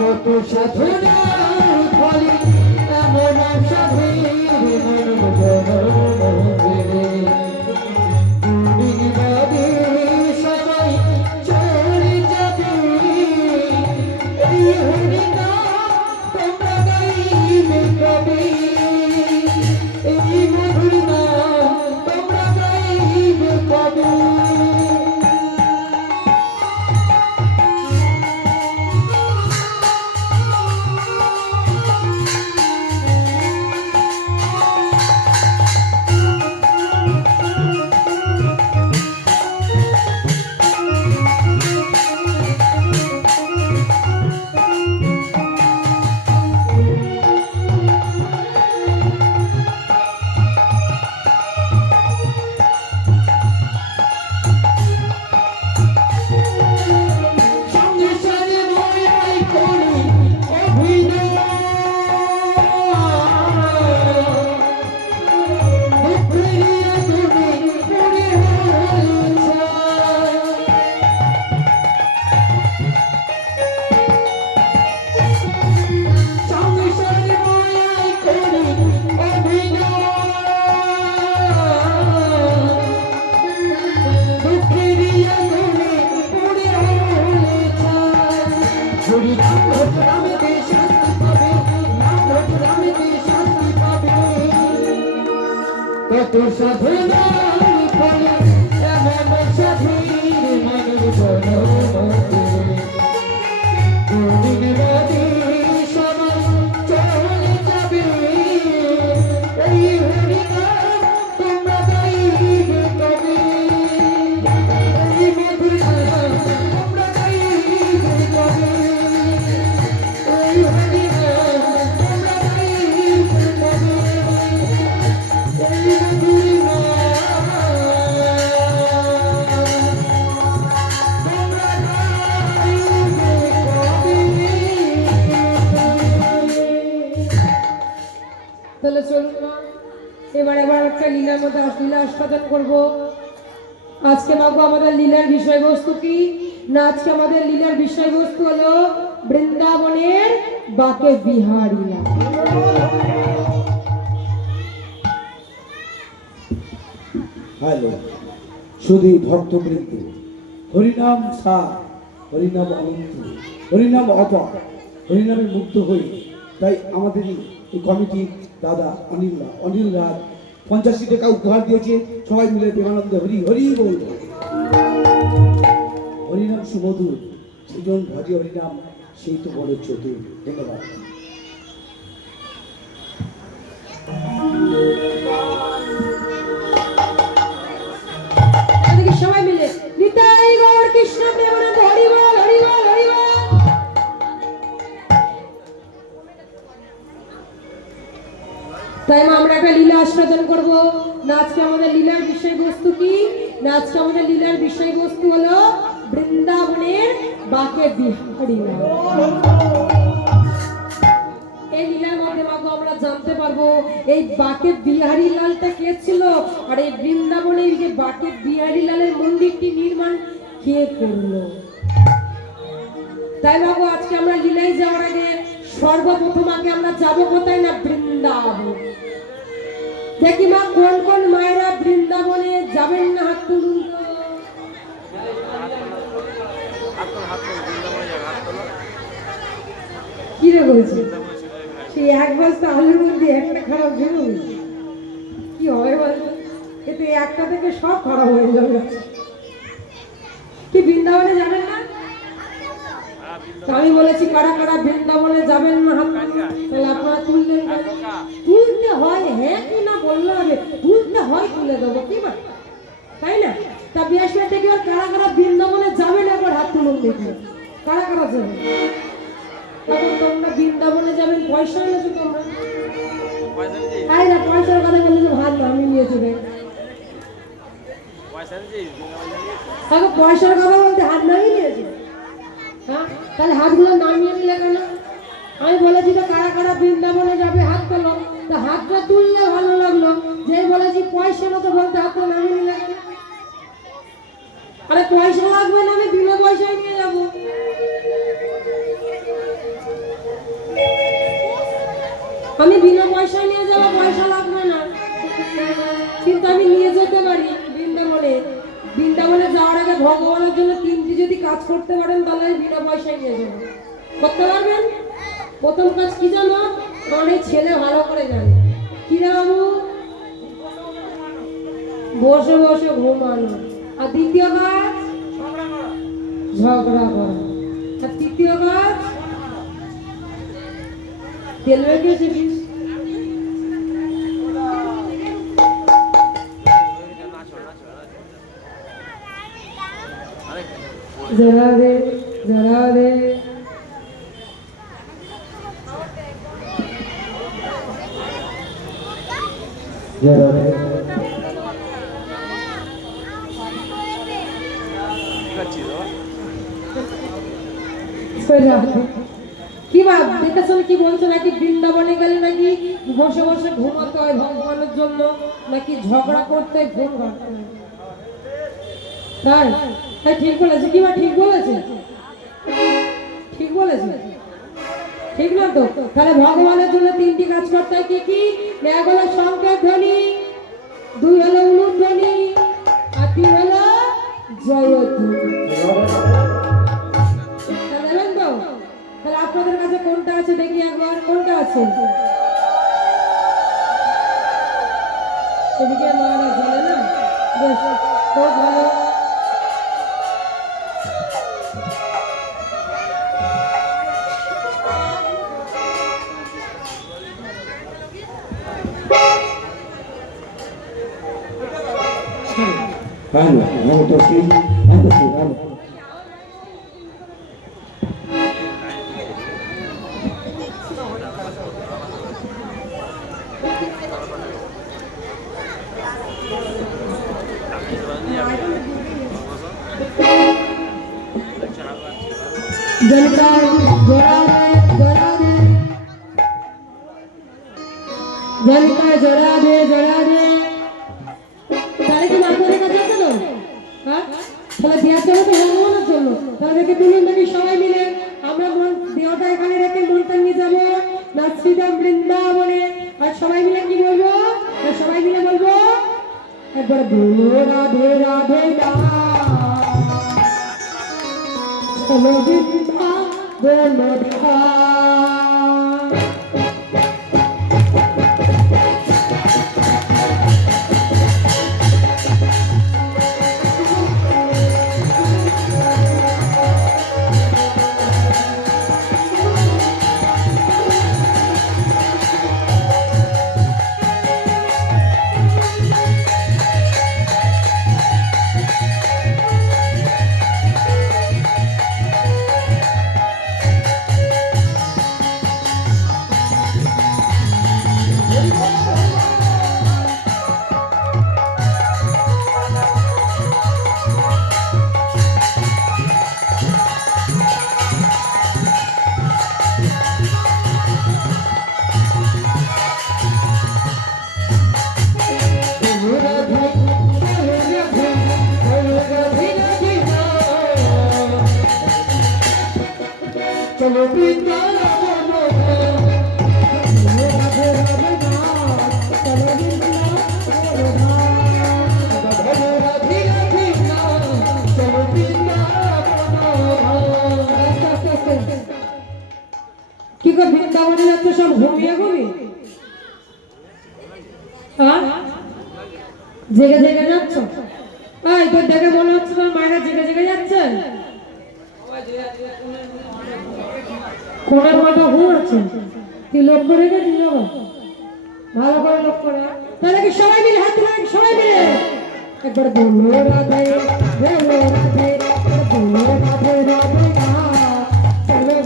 কত সাধনার ফলে এমন সাধুর মানব জনম পেলে, দুদিন বাদে সবাই চলে যাবে। এই হরিনাম তোমরা গাইবে কবে? এই মধুর নাম তোমরা গাইবে কবে? কত সাধনার ফলে এমন সাধুর মানব জনম পেলে, দুদিন বাদে সবাই চলে যাবে। এই হরিনাম তোমরা গাইবে কবে? বললে চলবে না। এবার একটা লীলার মধ্যে লীলা আস্বাদন করবো। আজকে মাগো আমাদের লীলার বিষয়বস্তু কি না? আজকে আমাদের লীলার বিষয়বস্তু হলো বৃন্দাবনের বাকে বিহারী। হ্যালো শুধু ভক্তবৃন্দ, হরিনাম সার, হরিনাম অনন্ত, হরিনাম অপার, হরিনামে মুগ্ধ হয়ে তাই আমাদের এই কমিটির দাদা অনিল রাজ 50 টাকা উপহার দিয়েছে। সবাই মিলে প্রেমানন্দে হরি হরি বলব। হরিনাম সুমধুর, সেজন ভজে হরিনাম সেই তো বড় চতুর। ধন্যবাদ। সবাই মিলে নিতাই গৌর কৃষ্ণ প্রেমানন্দ হরি বল হরি বল হরি বল। তাই আমরা একটা লীলা আস্বাদন করবো। আজকে আমাদের লীলার বিষয়বস্তু কি না? আজকে আমাদের লীলার বিষয়বস্তু হলো বৃন্দাবনের বাকে বিহারী। এই লীলার মধ্যে মাগো আমরা জানতে পারবো এই বাকে বিহারী লালটা কে ছিল, আর এই বৃন্দাবনে যে বাকে বিহারী লালের মন্দিরটি নির্মাণ কে করলো। তাই মাগো আজকে আমরা লীলায় যাওয়ার আগে সর্বপ্রথম আগে আমরা যাবো কোথায় না? বৃন্দাবন। দেখি মা কোন কোন মায়েরা বৃন্দাবনে যাবেন না? হাত তুলুন। কি রে বলছি সেই এক বস্তা আলুর মধ্যে একটা খারাপ বেরোবে কি হয় বলতো? এতে একটা থেকে সব খারাপ হয়ে যাবে। কি বৃন্দাবনে যাবেন না? আমি বলেছি কারা কারা বৃন্দাবনে যাবেন না? তাহলে আপনারা তুললেন। তুলতে হয়, হ্যাঁ কি না বললে হবে, তুলতে হয়, তুলে দেবো কি বা, তাই না? তা বৃহস্পতি থেকে কারা কারা বৃন্দাবনে যাবেন একবার হাত তুলুন দেখি। কারা কারা যাবেন? তখন তোমরা বৃন্দাবনে যাবেন, পয়সা এনেছো তোমরা? তাই না? পয়সার কথা বলেছো, ভাত আমি নিয়েছি। পয়সার কথা বলতে হাত নামিয়ে নিয়েছি। হ্যাঁ, তাহলে হাতগুলো নামিয়ে নিলে কেন? আমি বলেছি তো কারা কারা বৃন্দাবনে যাবে হাত তোলো। তা হাতটা তুললে ভালো লাগলো, যে বলেছি পয়সা মতো বলতে হাতটা নামিয়ে নিলে কেন? আরে পয়সা লাগবে না, আমি বিনা পয়সায় নিয়ে যাবো। আমি বিনা পয়সায় নিয়ে যাবো, পয়সা লাগবে না, কিন্তু আমি নিয়ে যেতে পারি বৃন্দাবনে। বৃন্দাবনে যাওয়ার আগে ভগবানের জন্য 3টি যদি কাজ করতে পারেন তাহলে বিনা পয়সায় নিয়ে যাবো। করতে পারবেন? প্রথম কাজ কি জানো? আমার এই ছেলে ভালো করে জানে। কি রে বাবু? বসে বসে ঘুমানো। আর দ্বিতীয় কাজ ঝগড়া করা। আর তৃতীয় কাজ তেল বেরিয়েছিস। जरा दे जरा दे जरा दे। কি বাপ দেখেছো কি বলছো নাকি বৃন্দাবনে গেলে নাকি বসে বসে ঘুমাতে হয় ভগবানের জন্য, নাকি ঝগড়া করতে ফোন করতে হয়? তাই তাই ঠিক বলেছে কি বা? ঠিক বলেছে, ঠিক বলেছে, ঠিক না তো? তাহলে ভগবানের জন্য 3টি কাজ করতে হয়। কি কি? এক হলো শঙ্খের ধ্বনি, 2 হলো উলুর ধ্বনি, আর 3 হলো জয়ধ্বনি। দেবেন তো? তাহলে আপনাদের কাছে কোনটা আছে দেখি একবার, কোনটা আছে? এদিকে মারা জানে না, বেশ খুব ভালো। Vale, vamos a seguir, vamos a seguir. जनता জনিতা জড়া দে তাহলে কি মাতনের কাছে আছে তো হ্যাঁ তাহলে বিয়ার জন্য তো ভগবানের জন্য তাহলে দেখে তুলুন নাকি সবাই মিলে আমরা দেহটা এখানে রেখে মনটা নিয়ে যাবো নাচিদাম বৃন্দাবনে আর সবাই মিলে কি বলবো সবাই মিলে বলবো একবার বলো রাধে রাধে চলো বৃন্দাবন চলো কি করে বৃন্দাবনে যাচ্ছ সব ঘুমিয়ে হ্যাঁ জেগে জেগে যাচ্ছ এই তোর দেখে মনে হচ্ছে তোর মায়েরা জেগে জেগে যাচ্ছে কোনার মাথা ঘুম আছে তুই লক্ষ্য রেখেছিস বাবা ভালো করে লক্ষ্য করে তাহলে কি সবাই মিলে হাত তুলে সবাই মিলে একবার বলো রাধে বলো রাধে বলো রাধে রাধে না চলো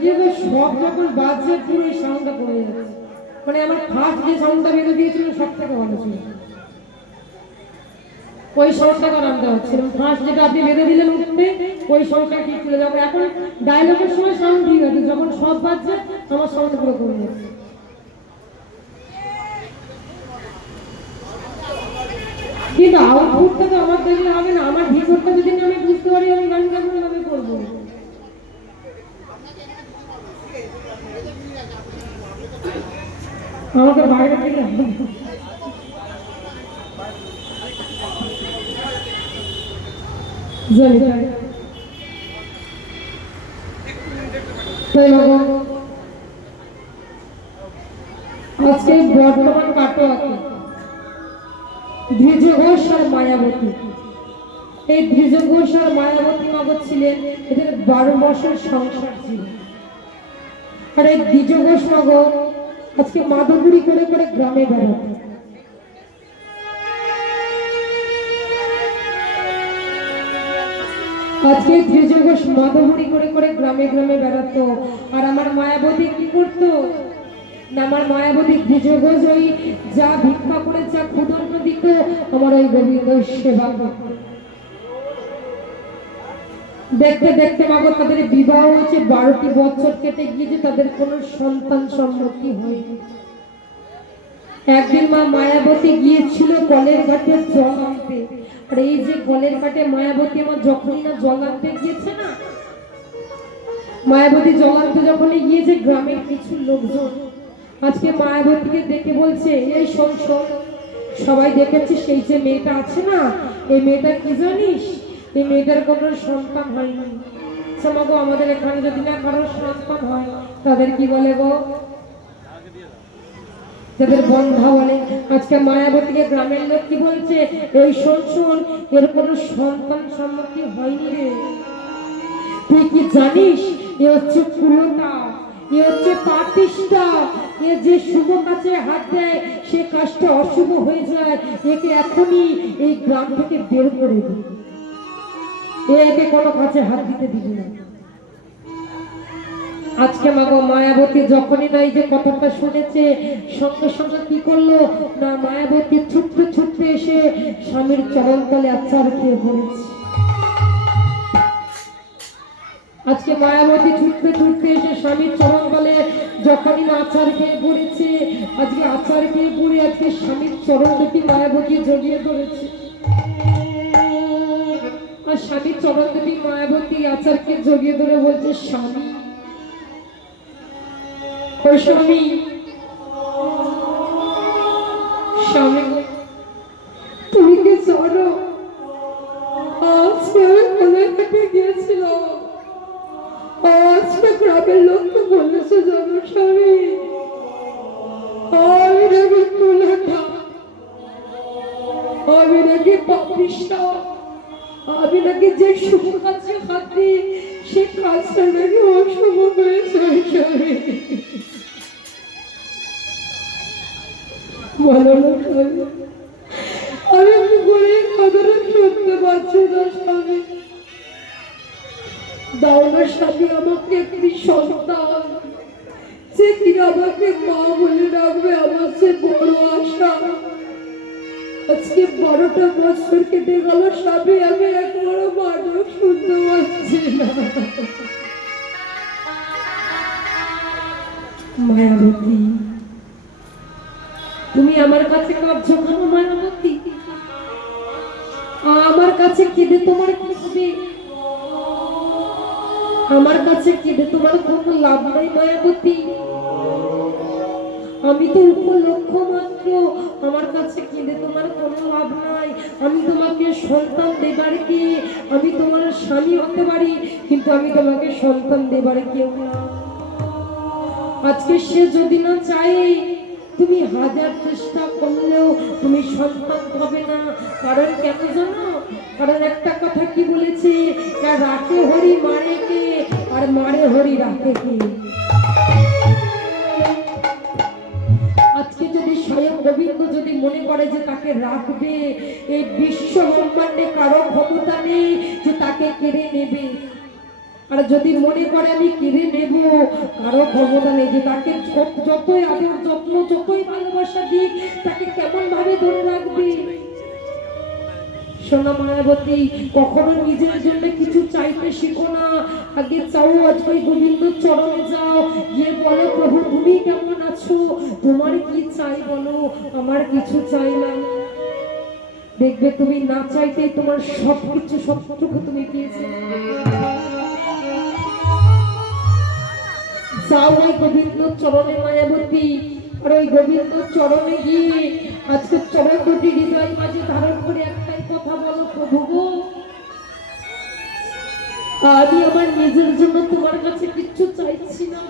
কি হবে, সব যখন বাজছে পুরো এই সাউন্ডটা কমে যাচ্ছে। মানে আমার ফার্স্ট যে সাউন্ডটা বেঁধে দিয়েছিল সব থেকে ভালো ছিল, ওই সাউন্ডটা আর আনতে হচ্ছে না। ফার্স্ট যেটা আপনি বেঁধে দিলেন উঠতে, ওই সাউন্ডটা ঠিক ছিল। যখন এখন ডায়লগের সময় সাউন্ড ঠিক আছে, যখন সব বাজছে আমার সাউন্ড পুরো কমে যাচ্ছে। কিন্তু আউটপুটটা তো আমার দেখলে হবে না, আমার ভিতরটা যদি না আমি বুঝতে পারি আমি গান কেমন ভাবে করবো। আমাকে বাইরে থেকে জানি তাই বাবা, আজকে বর্তমান কাটোয়াকে দ্বিজ ঘোষ আর মায়াবতী, এই দ্বিজ ঘোষ আর মায়াবতী নগর ছিলেন, এদের 12 বছর সংসার ছিল। আর এই দ্বিজ ঘোষ নগর আজকে মাদুগুড়ি করে করে গ্রামে বেড়াতো। আজকে দ্বিজ ঘোষ মাদুগুড়ি করে করে গ্রামে গ্রামে বেড়াতো। আর আমার মায়াবতী কি করতো না, আমার মায়াবতী দ্বিজ ঘোষ ওই যা ভিক্ষা করে যা ক্ষুধার্ত দিত আমার ওই গোবিন্দ সেবা করত। দেখতে দেখতে মাগো তাদের বিবাহ হয়েছে, 12টি বছর কেটে গিয়েছে, তাদের কোনো সন্তান সম্মতি হয়নি। একদিন মা মায়াবতী গিয়েছিল কলের ঘাটে জল আনতে। আর এই যে কলের ঘাটে মায়াবতী আমার যখনই না জল আনতে গিয়েছে না, মায়াবতী জল আনতে যখনই গিয়েছে, গ্রামের কিছু লোকজন আজকে মায়াবতীকে দেখে বলছে, এই শোন শোন, সবাই দেখেছে সেই যে মেয়েটা আছে না, এই মেয়েটা কি জানিস, এই মেয়েটার কোনো সন্তান হয়নি। সমাগো আমাদের এখানে যদি না কারোর সন্তান হয় তাদের কি বলে গো, যাদের বন্ধা বলে। আজকে মায়াবতীকে গ্রামের লোক কি বলছে, এই শোন শোন, এর কোনো সন্তান সম্মতি হয়নি রে। তুই কি জানিস, এ হচ্ছে কুলতা, এ হচ্ছে পাপিষ্টা, এ যে শুভ কাজে হাত দেয় সে কাজটা অশুভ হয়ে যায়। একে এখনই এই গ্রাম থেকে বের করে দিই, একে কোনো কাজে হাত দিতে দিবি না। আজকে মাগো মায়াবতী যখনই না এই যে কথাটা শুনেছে, সঙ্গে সঙ্গে কি করলো না, মায়াবতী ছুটতে ছুটতে এসে স্বামীর চরণতলে আচার খেয়ে পড়েছে। আজকে মায়াবতী ছুটতে ছুটতে এসে স্বামীর চরণতলে যখনই না আচার খেয়ে পড়েছে, আজকে আচার খেয়ে পড়ে আজকে স্বামীর চরণ দুটি মায়াবতী জড়িয়ে ধরেছে। আর স্বামীর চরণ দুটি মায়াবতী আচারকে জড়িয়ে ধরে বলছে, স্বামী ও স্বামী, স্বামী তুমি কি জানো, আজকে আমি কোলে কেটে গিয়েছিলাম, আজকে গ্রামের লোক তো বলেছে জানো স্বামী, আমি নাকি কুলেটা, আমি নাকি পাপিষ্টা, আমি নাকি যে শুভ কাজে হাত দিই সে কাজটা নাকি অশুভ হয়েছে। স্বামী বলো না স্বামী, আমি কি করে কথাটা শুনতে পারছি না স্বামী, দাও না স্বামী আমাকে একটি সন্তান, যে কিনা আমাকে মা বলে রাখবে, আমার সে বড় আশা। আজকে 12টা বছর কেটে গেল স্বামী, আমি একবারও মানুষ শুনতে পাচ্ছি না। মায়াবতী তুমি আমার কাছে কাঁদছো কেন মায়াবতী, আমার কাছে কেঁদে তোমার কি হবে, আমার কাছে কেঁদে তোমার কোনো লাভ নাই মায়াবতী, আমি তো উপলক্ষ মাত্র, আমার কাছে কেঁদে তোমার কোনো লাভ নাই। আমি তোমাকে সন্তান দেবার কি, আমি তোমার স্বামী হতে পারি কিন্তু আমি তোমাকে সন্তান দেবার কেউ না। আজকে সে যদি না চায়, তুমি হাজার চেষ্টা করলেও তুমি সন্তান পাবে না। কারণ কেন জানো, কারণ একটা কথা কি বলেছে, রাখে হরি মারে কে, আর মারে হরি রাখে কে। আজকে যদি স্বয়ং গোবিন্দ যদি মনে করে যে তাকে রাখবে, এই বিশ্ব ব্রহ্মাণ্ডে কারো ক্ষমতা নেই যে তাকে কেড়ে নেবে। আর আর যদি মনে করে আমি কেড়ে নেব, কারো ক্ষমতা নেই যে তাকে যতই আদর যত্ন যতই ভালোবাসা দিক তাকে কেমন ভাবে ধরে রাখবে। সোনা মায়াবতী, কখনো নিজের জন্য কিছু চাইতে শিখো না, আগে চাও আজকে গোবিন্দ চরণে যাও, গিয়ে বলো প্রভু তুমি কেমন আছো, তোমার কি চাই বলো, আমার কিছু চাই না। দেখবে তুমি না চাইতে তোমার সবকিছু সবটুকু তুমি পেয়েছো। যাও ওই গোবিন্দ চরণে মায়াবতী, আর ওই গোবিন্দ চরণে গিয়ে আজকে চরণ দুটি হৃদয় মাঝে ধারণ করে একটাই কথা বলো, প্রভু গো, আমি আমার নিজের জন্য তোমার কাছে কিচ্ছু চাইছি না,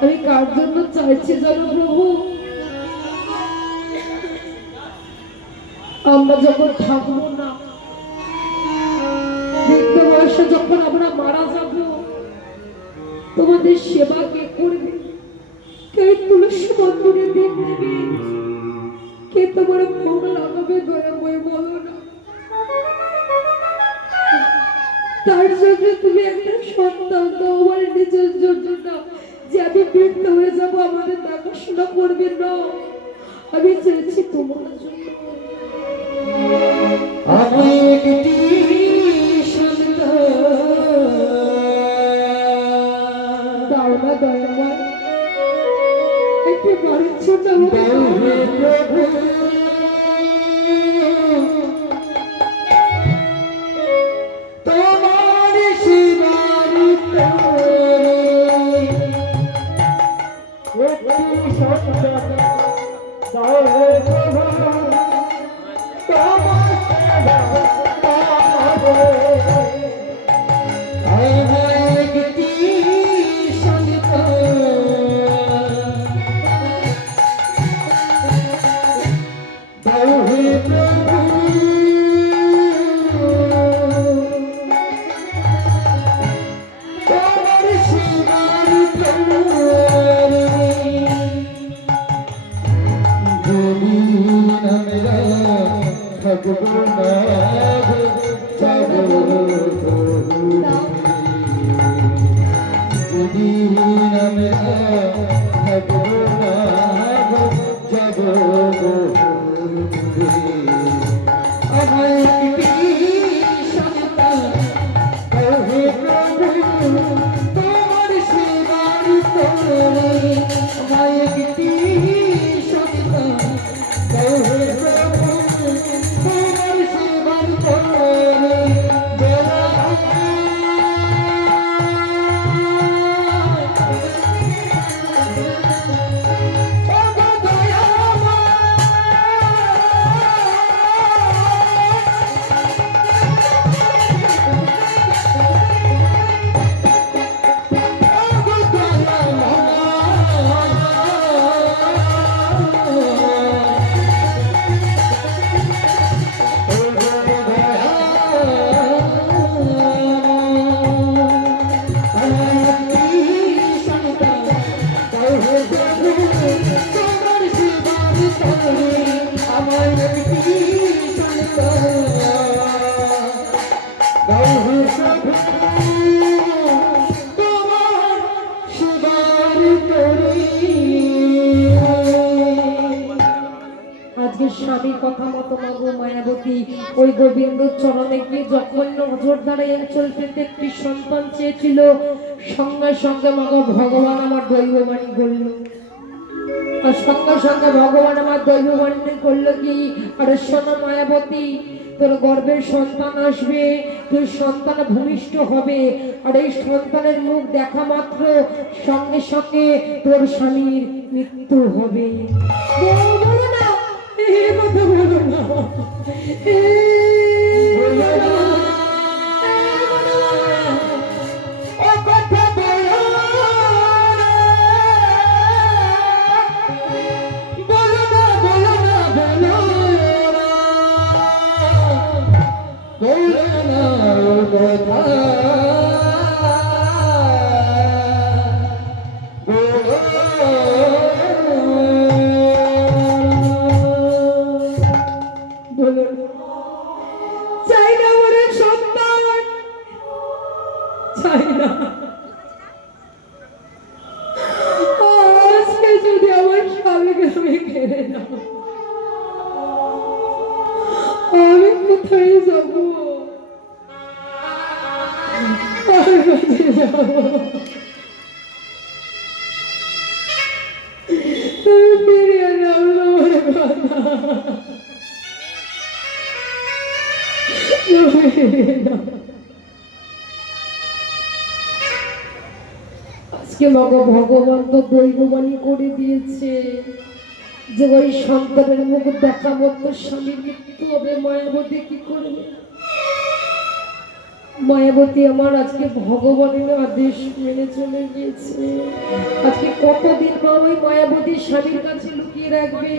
আমি কার জন্য চাইছি জানো প্রভু, আমরা যখন থাকবো না, বৃদ্ধ বয়সে যখন আমরা মারা যাব, তোমাদের সেবা কে করবে, কে তুলসী মন্দিরে দিন দেবে, কে তোমার ভোগ লাগাবে, দয়াময় বলো না। তার জন্য তুমি একটা সন্তান দাও, আমার নিজের জন্য না, যে আমি বৃদ্ধ হয়ে যাবো আমাদের দেখাশোনা করবে না, আমি চেয়েছি তোমার জন্য। আমি একটি সন্তান দাও না দয়াময়, একটি বাড়ির ছোট তোমার শিবার একটি সন্তান দাও হে প্রভু, তোমার সেবা পাবো। আমার একটি সন্তান দাও হে প্রভু, তোমার সেবার প্রভু, যদি আমরা থাকবো না যাবো, যদি আমরা থাকবো না যাবো, আমার একটি সন্তান দাও হে প্রভু, তোমার সেবার তরে, আমার একটি সন্তান দাও হে প্রভু, তোমার সেবার তরে, আজকে স্বামীর কথা মতো মাগো মায়াবতী ওই গোবিন্দ চরণে গিয়ে যখন নজর দ্বারা অঞ্চল পেতে একটি সন্তান চেয়েছিল, সঙ্গে সঙ্গে মাগো ভগবান আমার দৈববাণী করল, আর সঙ্গে সঙ্গে ভগবান আমার দৈববাণী করলো কি, আরে শোনো মায়াবতী, তোর গর্ভের সন্তান আসবে, তোর সন্তান ভূমিষ্ঠ হবে, আর এই সন্তানের মুখ দেখা মাত্র সঙ্গে সঙ্গে তোর স্বামীর মৃত্যু হবে। বলো না, এই কথা বলো না, চাই না ওরে সন্তান, তুমি ফিরিয়ে নাও আমার কথা। তুমি ফিরিয়ে নাও। আজকে মাগো ভগবান তো দৈববাণী করে দিয়েছে যে ওই সন্তানের মুখ দেখা মতো স্বামীর মৃত্যু হবে। মায়াবতী কি করবে? মায়াবতী আমার আজকে ভগবানের আদেশ মেনে চলে গিয়েছে। আজকে কতদিন মা ওই মায়াবতী স্বামীর কাছে লুকিয়ে রাখবে?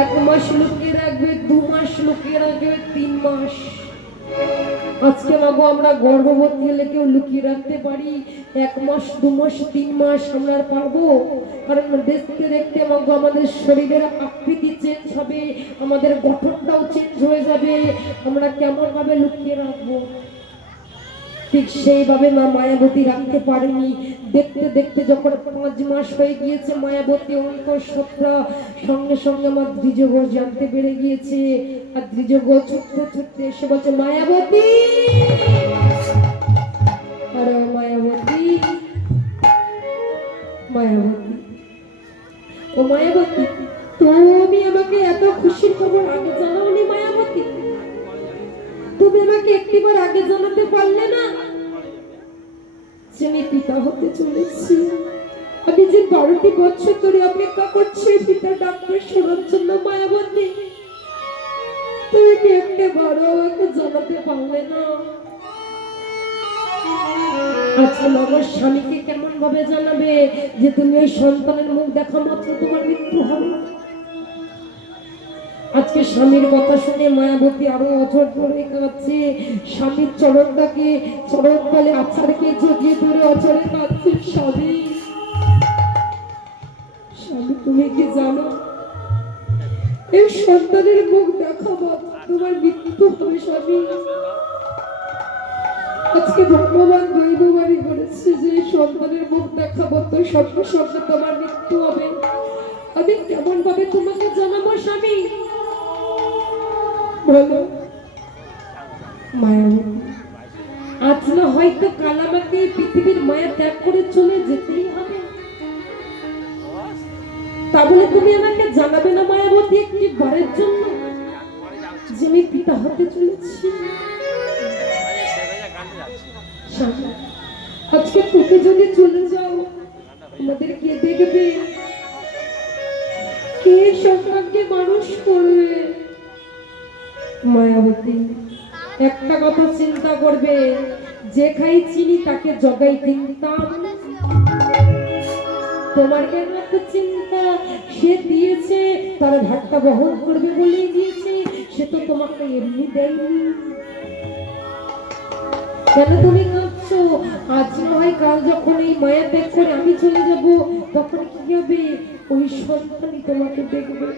1 মাস লুকিয়ে রাখবে, 2 মাস লুকিয়ে রাখবে, 3 মাস। আজকে মাগো আমরা গর্ভবতী হলে কেউ লুকিয়ে রাখতে পারি? 1 মাস, 2 মাস, 3 মাস আমরা আর পারবো? কারণ দেখতে দেখতে মাগো আমাদের শরীরের আকৃতি চেঞ্জ হবে, আমাদের গঠনটাও চেঞ্জ হয়ে যাবে। আমরা কেমন ভাবে লুকিয়ে রাখবো? ঠিক সেইভাবে মা মায়াবতী রাখতে পারেনি। দেখতে দেখতে যখন 5 মাস হয়ে গিয়েছে মায়াবতী অন্তঃসত্ত্বা, সঙ্গে সঙ্গে আমার দ্বিজগর জানতে পেরে গিয়েছে। আর দ্বিজগর ছুটতে ছুটতে এসে বলছে, মায়াবতী, আরে মায়াবতী, মায়াবতী, ও মায়াবতী, তুমি আমাকে এত খুশির খবর আগে জানাওনি মায়াবতী? তুমি আমাকে একটিবার আগে জানাতে পারলে না যে আমি পিতা হতে চলেছি? আমি যে 12টি বছর ধরে অপেক্ষা করছি পিতার ডাক্তার শোনার জন্য। মায়াবতী, তুমি কি একবারও আমাকে জানাতে পারলে না? আচ্ছা আমার স্বামীকে কেমন ভাবে জানাবে যে তুমি ওই সন্তানের মুখ দেখা মাত্র তোমার মৃত্যু হবে? আজকে স্বামীর কথা শুনে মায়াবতী আরো অঝর ধরে কাঁদছে। স্বামীর চরণটাকে, চরণ তলে আছাড়কে জড়িয়ে ধরে অঝরে কাঁদছে। স্বামী, স্বামী, তুমি কি জানো এই সন্তানের মুখ দেখা মাত্র তোমার মৃত্যু হবে? স্বামী, আজকে ভগবান দৈববাণী করেছে যে এই সন্তানের মুখ দেখা মাত্র সঙ্গে সঙ্গে তোমার মৃত্যু হবে। আমি কেমন ভাবে তোমাকে জানাবো স্বামী? বলো মায়াবতী, আজ না হয়তো কাল আমাকে পৃথিবীর মায়া ত্যাগ করে চলে যেতেই হবে, তা বলে তুমি আমাকে জানাবে না মায়াবতী একটি বারের জন্য যে আমি পিতা হতে চলেছি? আজকে তুমি যদি চলে যাও আমাদের কে দেখবে? কে সন্তানকে মানুষ করবে? মায়াবতী একটা কথা চিন্তা করবে, যে খাই চিনি তাকে জগাই কিনতাম। তোমার কেন এত চিন্তা? সে দিয়েছে, তার ভাগটা বহন করবে বলেই দিয়েছে, সে তো তোমাকে এমনি দেয়নি। কেন তুমি কাঁদছো? আজ নয় কাল যখন এই মায়া ত্যাগ করে আমি চলে যাব তখন কি হবে? ওই সন্তানই তোমাকে দেখবে।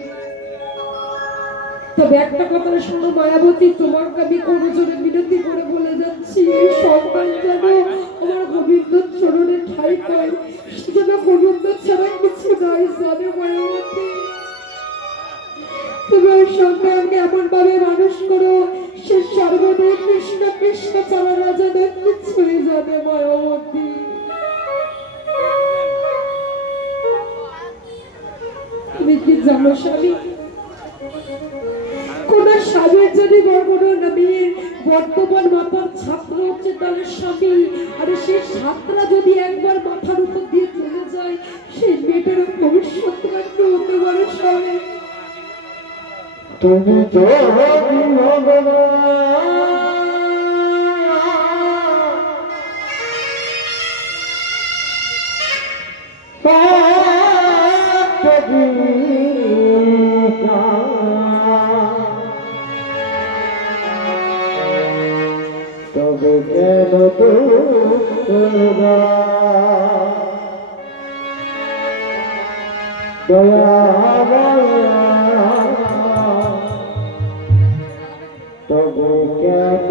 তবে একটা কথা শোনো মায়াবতী, তোমাকে আমি কোনো জোরে বিনতি করে বলে যাচ্ছি, এই সন্তান যেন আমার গোবিন্দ চরণে ঠাঁই পায়, সে যেন গোবিন্দ ছাড়া কিছু নাই জানে। মায়াবতী, তুমি ওই সন্তানকে এমন ভাবে মানুষ করো সে সর্বদা কৃষ্ণ কৃষ্ণ ছাড়া না জানে কিছুই জানে। মায়াবতী, তুমি কি জানো স্বামী, কোন স্বামীর যদি নবীর বর্তমান মাতার ছাত্র হচ্ছে তার স্বামী, আর সেই ছাত্রা যদি একবার মাথার উপর দিয়ে চলে যায় সেই মেয়েটার ভবিষ্যৎটা কি হতে পারে স্বামী? তুমি তো তবে কেন দয়া তবে কেন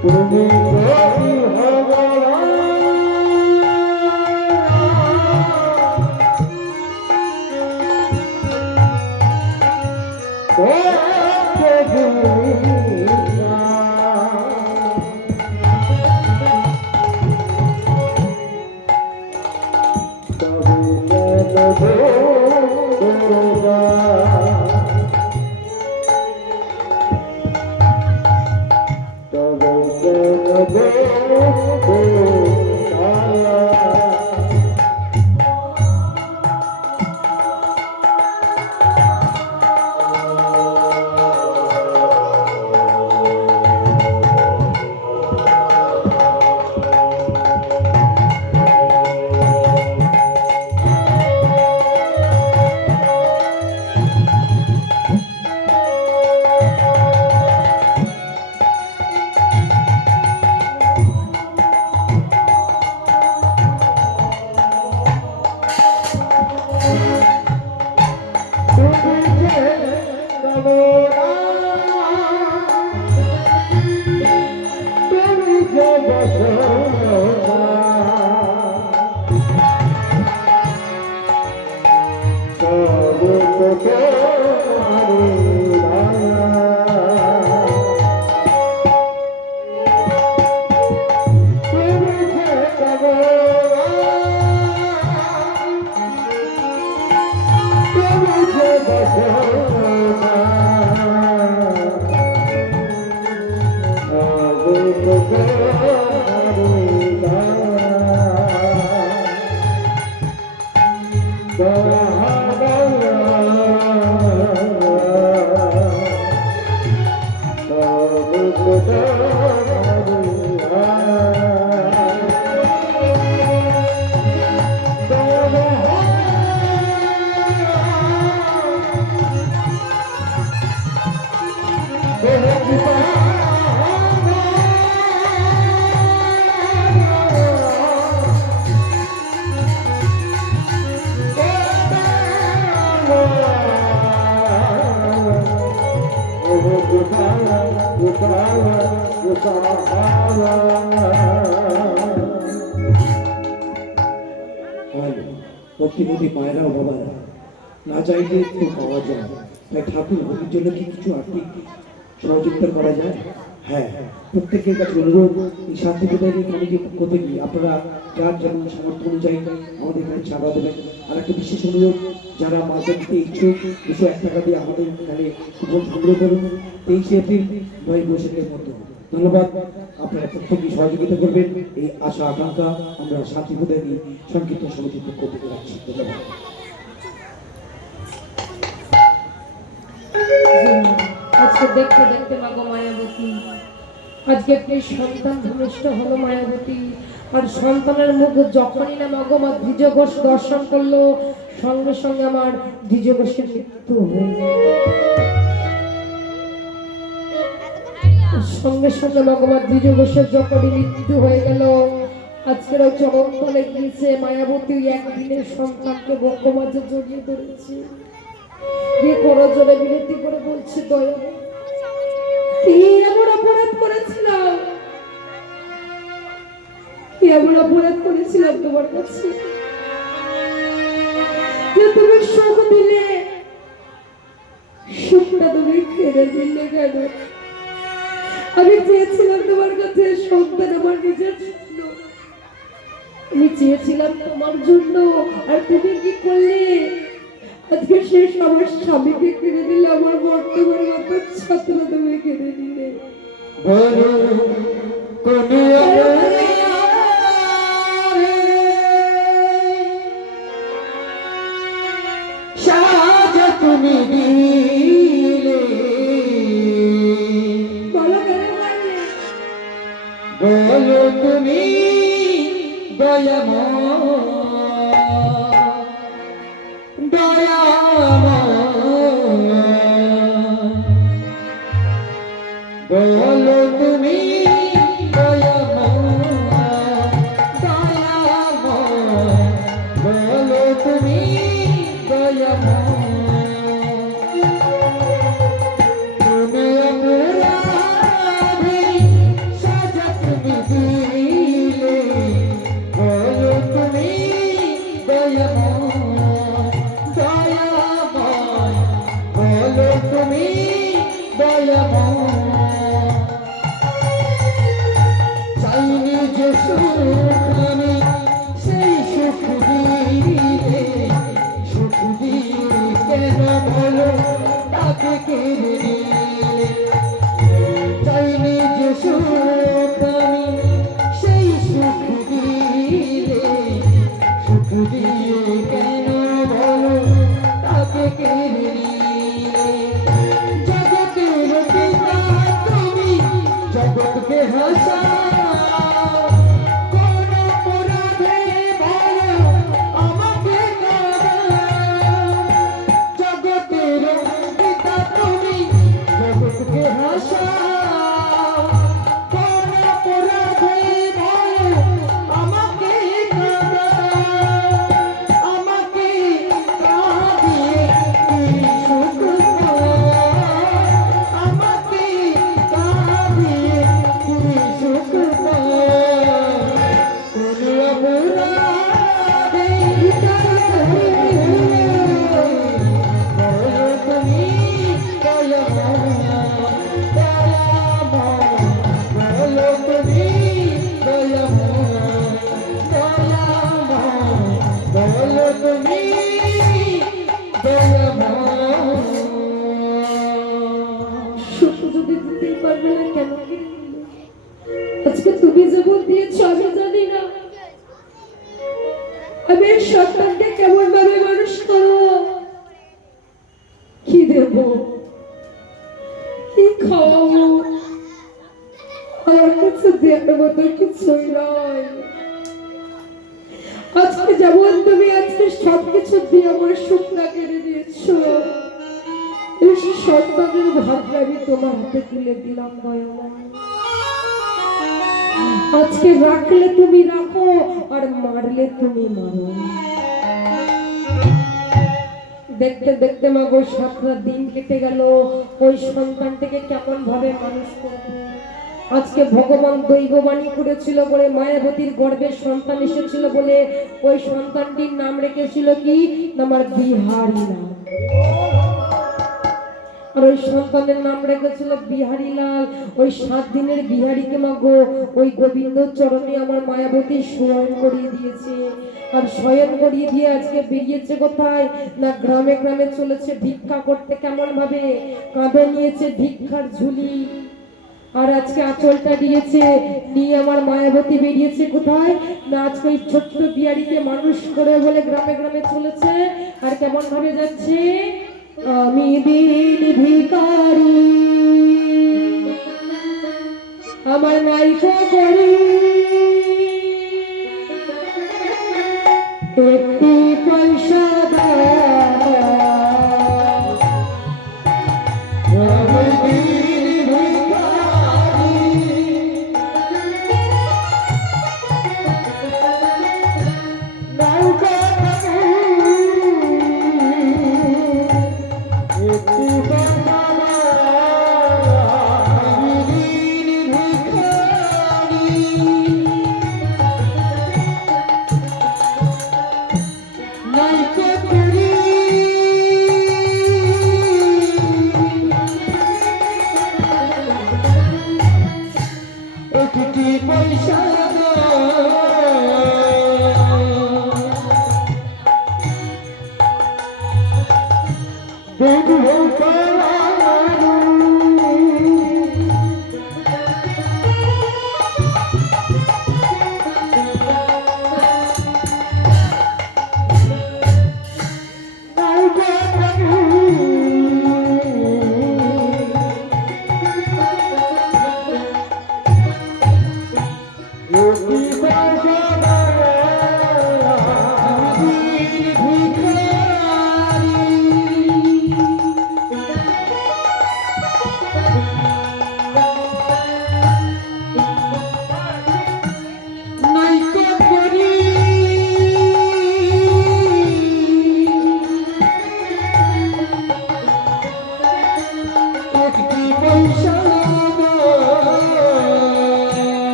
তুমি Oh দুর্গা তবে কেন গো দুর্গা প্রতিমুখী মায়েরা ও বাবারা না চাইলে তো পাওয়া যায়, তাই ঠাকুর ভোগের জন্য কি কিছু আর্থিক সহযোগিতা করা যায়? হ্যাঁ, প্রত্যেকের কাছে অনুরোধ, এই শান্তিপ্রদায়ী কমিটির পক্ষ থেকে আপনারা যার যেমন সামর্থ্য অনুযায়ী আমাদের এখানে চাঁদা দেবেন। আর একটা বিশেষ অনুরোধ, যারা মাঝে দিতে ইচ্ছুক 201 টাকা দিয়ে আমাদের এখানে কুপন সংগ্রহ করুন 23 এপ্রিল 9 বৈশাখের মধ্যে। ধন্যবাদ, আপনারা প্রত্যেকেই সহযোগিতা করবেন। এই আশা আকাঙ্ক্ষা আমরা শান্তিপ্রদায়ী সংকীর্তন সমিতির পক্ষ থেকে রাখছি। ধন্যবাদ। আজকে দেখতে দেখতে মাগো মায়াবতী, আজকে একটি সন্তান ভূমিষ্ঠ হলো মায়াবতী। আর সন্তানের মুখ যখনই না মাগো মা দ্বিজ ঘোষ দর্শন করলো, সঙ্গে সঙ্গে আমার দ্বিজ ঘোষের মৃত্যু হয়ে গেল। সঙ্গে সঙ্গে মাগো মা দ্বিজ ঘোষের যখনই মৃত্যু হয়ে গেল, আজকের ওই চরণতলে গিয়েছে মায়াবতী একদিনের সন্তানকে বক্ষ মাঝে জড়িয়ে ধরেছে, গিয়ে করো জোরে বিরতি করে বলছে, দয়া কি এমন অপরাধ করেছিলাম, কি এমন অপরাধ করেছিলাম তোমার কাছে যে তুমি সুখ দিলে, সুখটা তুমি কেড়ে দিলে কেন? আমি চেয়েছিলাম তোমার কাছে সন্তান আমার নিজের জন্য, আমি চেয়েছিলাম তোমার জন্য, আর তুমি কি করলে? আজকে শেষ আমার স্বামীকে কেড়ে দিলে, আমার বর্তমান মাতার ছাত্র তুমি কেড়ে দিলে। সাজা তুমি দিলে, বলো তুমি বলো তুমি বলো তুমি তুমি অপরাধী সাজা তুমি দিলে, বলো তুমি বলো তুমি চাইনি যে সুখ আমি সেই সুখ দিলে, সুখ কেন বলো তাকে কেড়ে নিলে চাইনি যে সুখ আমি সেই সুখ দিলে সুখ দিয়ে কেন বলো তাকে কেড়ে নিলে জগতের পিতা তুমি জগৎকে হাসা কোন অপরাধে বলো আমাকে কাঁদা জগতের পিতা তুমি জগৎকে হাসা কোন অপরাধে বলো আমাকে কাঁদা আমাকে কাঁদিয়ে তুমি সুখ পাও আমাকে কাঁদিয়ে তুমি সুখ পাও কোন অপরাধে বলো তুমি বলো তুমি বলো তুমি সুখ যদি দিতেই পারবে না কেন আজকে তুমি যেমন দিয়েছো আমি জানি না আমি এই সন্তানকে কেমন ভাবে মানুষ করো কি দেব কি খাওয়াবো আমার কাছে দেওয়ার মতো কিছুই নয় আজকে যেমন তুমি আজকে সবকিছু দিয়ে আমার সুখটা কেড়ে দিয়েছো এই সন্তানের ভাগ্য আমি তোমার হাতে তুলে দিলাম দয়াময় আজকে রাখলে তুমি রাখো আর মারলে তুমি মারো দেখতে দেখতে মা গো 7টা দিন কেটে গেল ওই সন্তানটাকে কেমন ভাবে মানুষ করবো আজকে ভগবান দৈববাণী করেছিল বলে মায়াবতীর গর্ভের সন্তান এসেছিল বলে ওই সন্তানটির নাম রেখেছিল কি আমার বিহারী নাম আর ওই সন্তানের নাম রেখেছিল বিহারী লাল ওই 7 দিনের বিহারীকে মাগো ওই গোবিন্দ চরণে আমার মায়াবতী শয়ন করিয়ে দিয়েছে আর শয়ন করিয়ে দিয়ে আজকে বেরিয়েছে কোথায় না গ্রামে গ্রামে চলেছে ভিক্ষা করতে কেমন ভাবে কাঁধে নিয়েছে ভিক্ষার ঝুলি আর আজকে আঁচলটা দিয়েছে নিয়ে আমার মায়াবতী বেরিয়েছে কোথায় না আজকে ওই ছোট্ট বিহারীকে মানুষ করে বলে গ্রামে গ্রামে চলেছে আর কেমন ভাবে যাচ্ছে আমি দিন ভিখারি আমার নাইকো করি একটি পয়সা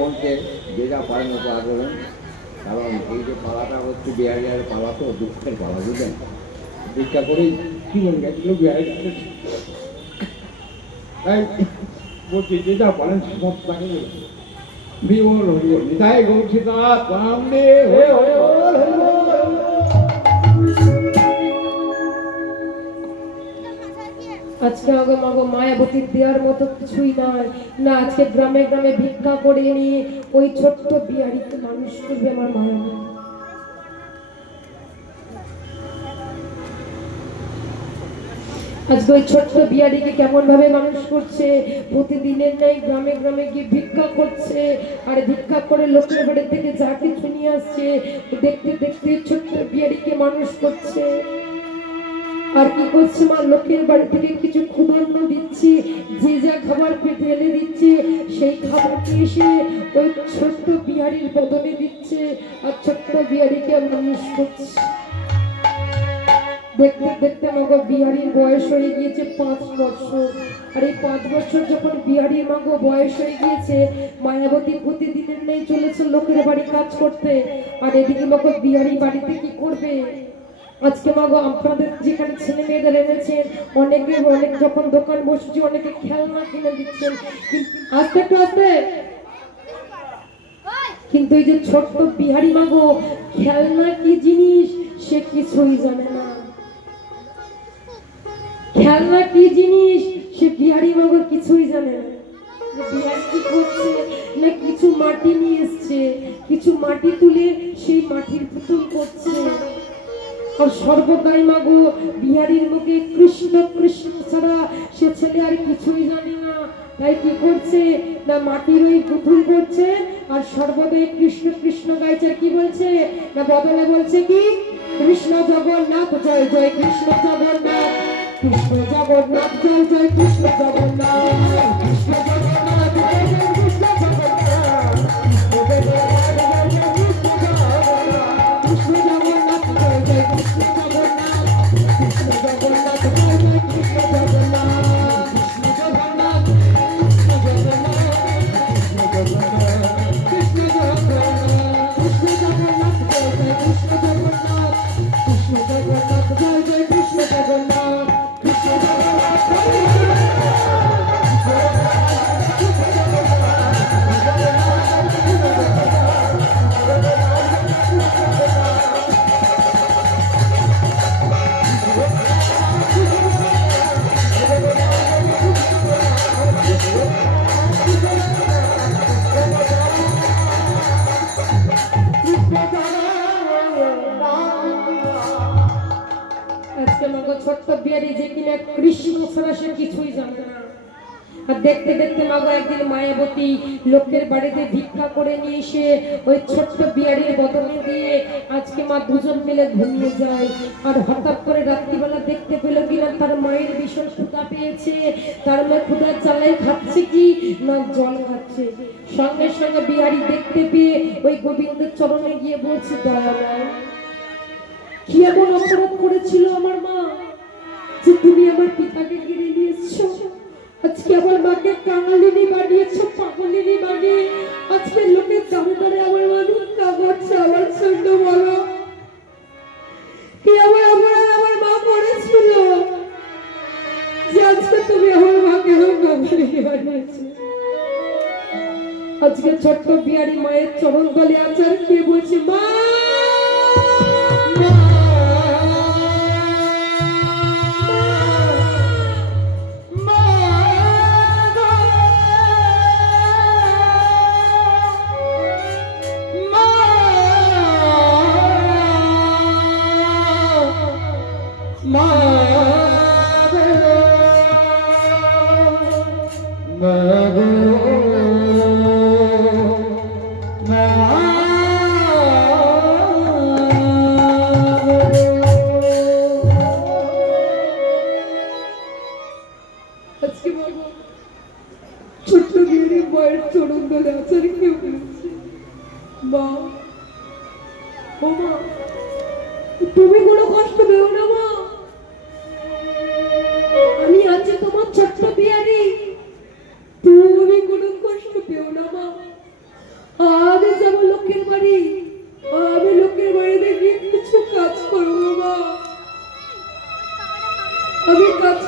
বলতে যে যা পারেন মতো আগ্রহণ, কারণ এই যে পালাটা হচ্ছে বিহারিয়ার পালা, তো দুঃখের পালা, বুঝলেন। ভিক্ষা করেই জীবন গেছিল বিহারি। তাই বলছি যে যা পারেন সব তাকে বিমল হরিবল নিতাই গৌসিতা রাম দে হয়ে হয়ে আজকে আগে মাগো মায়াবতীর দেওয়ার মতো কিছুই নাই না। আজকে গ্রামে গ্রামে ভিক্ষা করে নিয়ে ওই ছোট্ট বিহারিকে মানুষ করবে আমার মায়া। আজকে ওই ছোট্ট বিহারিকে কেমন ভাবে মানুষ করছে, প্রতিদিনের ন্যায় গ্রামে গ্রামে গিয়ে ভিক্ষা করছে, আর ভিক্ষা করে লোকের বাড়ি থেকে যা কিছু নিয়ে আসছে দেখতে দেখতে ছোট্ট বিহারিকে মানুষ করছে। আর কি করছে মা, লোকের বাড়ি থেকে কিছু ক্ষুধান্ন দিচ্ছি, যে যা খাবার পেটে এনে দিচ্ছে সেই খাবারটি এসে ওই ছোট্ট বিহারির বদলে দিচ্ছে, আর ছোট্ট বিহারিকে মানুষ করছে। দেখতে দেখতে মাগো বিহারির বয়স হয়ে গিয়েছে 5 বছর। আর এই 5 বছর যখন বিহারির মাগো বয়স হয়ে গিয়েছে, মায়াবতী প্রতিদিনের নেই চলেছে লোকের বাড়ি কাজ করতে। আর এদিকে মাগো বিহারি বাড়িতে কি করবে? আজকে মাগো আপনাদের যেখানে ছেলে মেয়েদের এনেছেন, অনেকে অনেক যখন দোকান বসছে অনেকে খেলনা কিনে দিচ্ছেন, আস্তে একটু আস্তে। কিন্তু এই যে ছোট্ট বিহারি মাগো খেলনা কি জিনিস সে কিছুই জানে না। খেলনা কি জিনিস সে বিহারি মাগো কিছুই জানে না। বিহারি কি করছে না, কিছু মাটি নিয়ে এসছে, কিছু মাটি তুলে সেই মাটির পুতুল করছে। আর সর্বদাই মাগো বিহারির মুখে কৃষ্ণ কৃষ্ণ ছাড়া সে ছেলে আর কিছুই জানে না। তাই কি করছে না, মাটির ওই পুতুল করছে আর সর্বদাই কৃষ্ণ কৃষ্ণ গাইছে। কি বলছে না, বদলে বলছে কি, কৃষ্ণ জগন্নাথ জয় জয় কৃষ্ণ জগন্নাথ, কৃষ্ণ জগন্নাথ জয় জয় কৃষ্ণ জগন্নাথ, কৃষ্ণ জগন্নাথ জয় জয় কৃষ্ণ জগন্নাথ, কৃষ্ণ জগন্নাথ জয় জয় কৃষ্ণ জগন্নাথ, কৃষ্ণ জগন্নাথ জয় জয় কৃষ্ণ জগন্নাথ, কৃষ্ণ জগন্নাথ কৃষ্ণ জগন্নাথ, কৃষ্ণ জগন্নাথ জয় জয় কৃষ্ণ জগন্নাথ, কৃষ্ণ জগন্নাথ জয় জয় কৃষ্ণ জগন্নাথ, কৃষ্ণ জগন্নাথ জয় জয় আজকে মাগো ছোট্ট বিহারি যে কিনা কৃষ্ণ ছাড়া সে কিছুই জানে না। আর দেখতে দেখতে মাগো একদিন মায়াবতী লোকের বাড়িতে ভিক্ষা করে নিয়ে এসে ওই ছোট্ট বিহারির বদলে দিয়ে আজকে মা দুজন মিলে ঘুমিয়ে যায়। আর হঠাৎ করে রাত্রিবেলা দেখতে পেল কিনা তার মায়ের ভীষণ ক্ষুধা পেয়েছে, তার মেয়ে ক্ষুধার জ্বালায় খাচ্ছে কি না জল খাচ্ছে। সঙ্গে সঙ্গে বিহারি দেখতে পেয়ে ওই গোবিন্দের চরণে গিয়ে বলছে, দয়াময় কি এমন অপরাধ করেছিল আমার মা যে তুমি আমার পিতাকে কেড়ে নিয়েছো? আজকে আমার মাকে কাঙালিনী বানিয়েছো, পাগলিনী বানিয়ে আজকে লোকের দামে দাঁড়ে আমার মা ভিক্ষা করছে। আমার সঙ্গে বলো কি আমার অপরাধ আমার মা করেছিল যে আজকে তুমি আমার মাকে কাঙালিনী বানিয়েছো? আজকে ছোট্ট বিহারি মায়ের চরণ তলে আচার কে বলছে, মা আজকে বাবা ছোট্ট বিহারি মায়ের চরণ ধরে আচার কে বলছে, মা ও মা তুমি কোনো কষ্ট পেও না মা, আমি আছি তোমার ছোট্ট বিহারি, তুমি কোনো কষ্ট পেও না মা।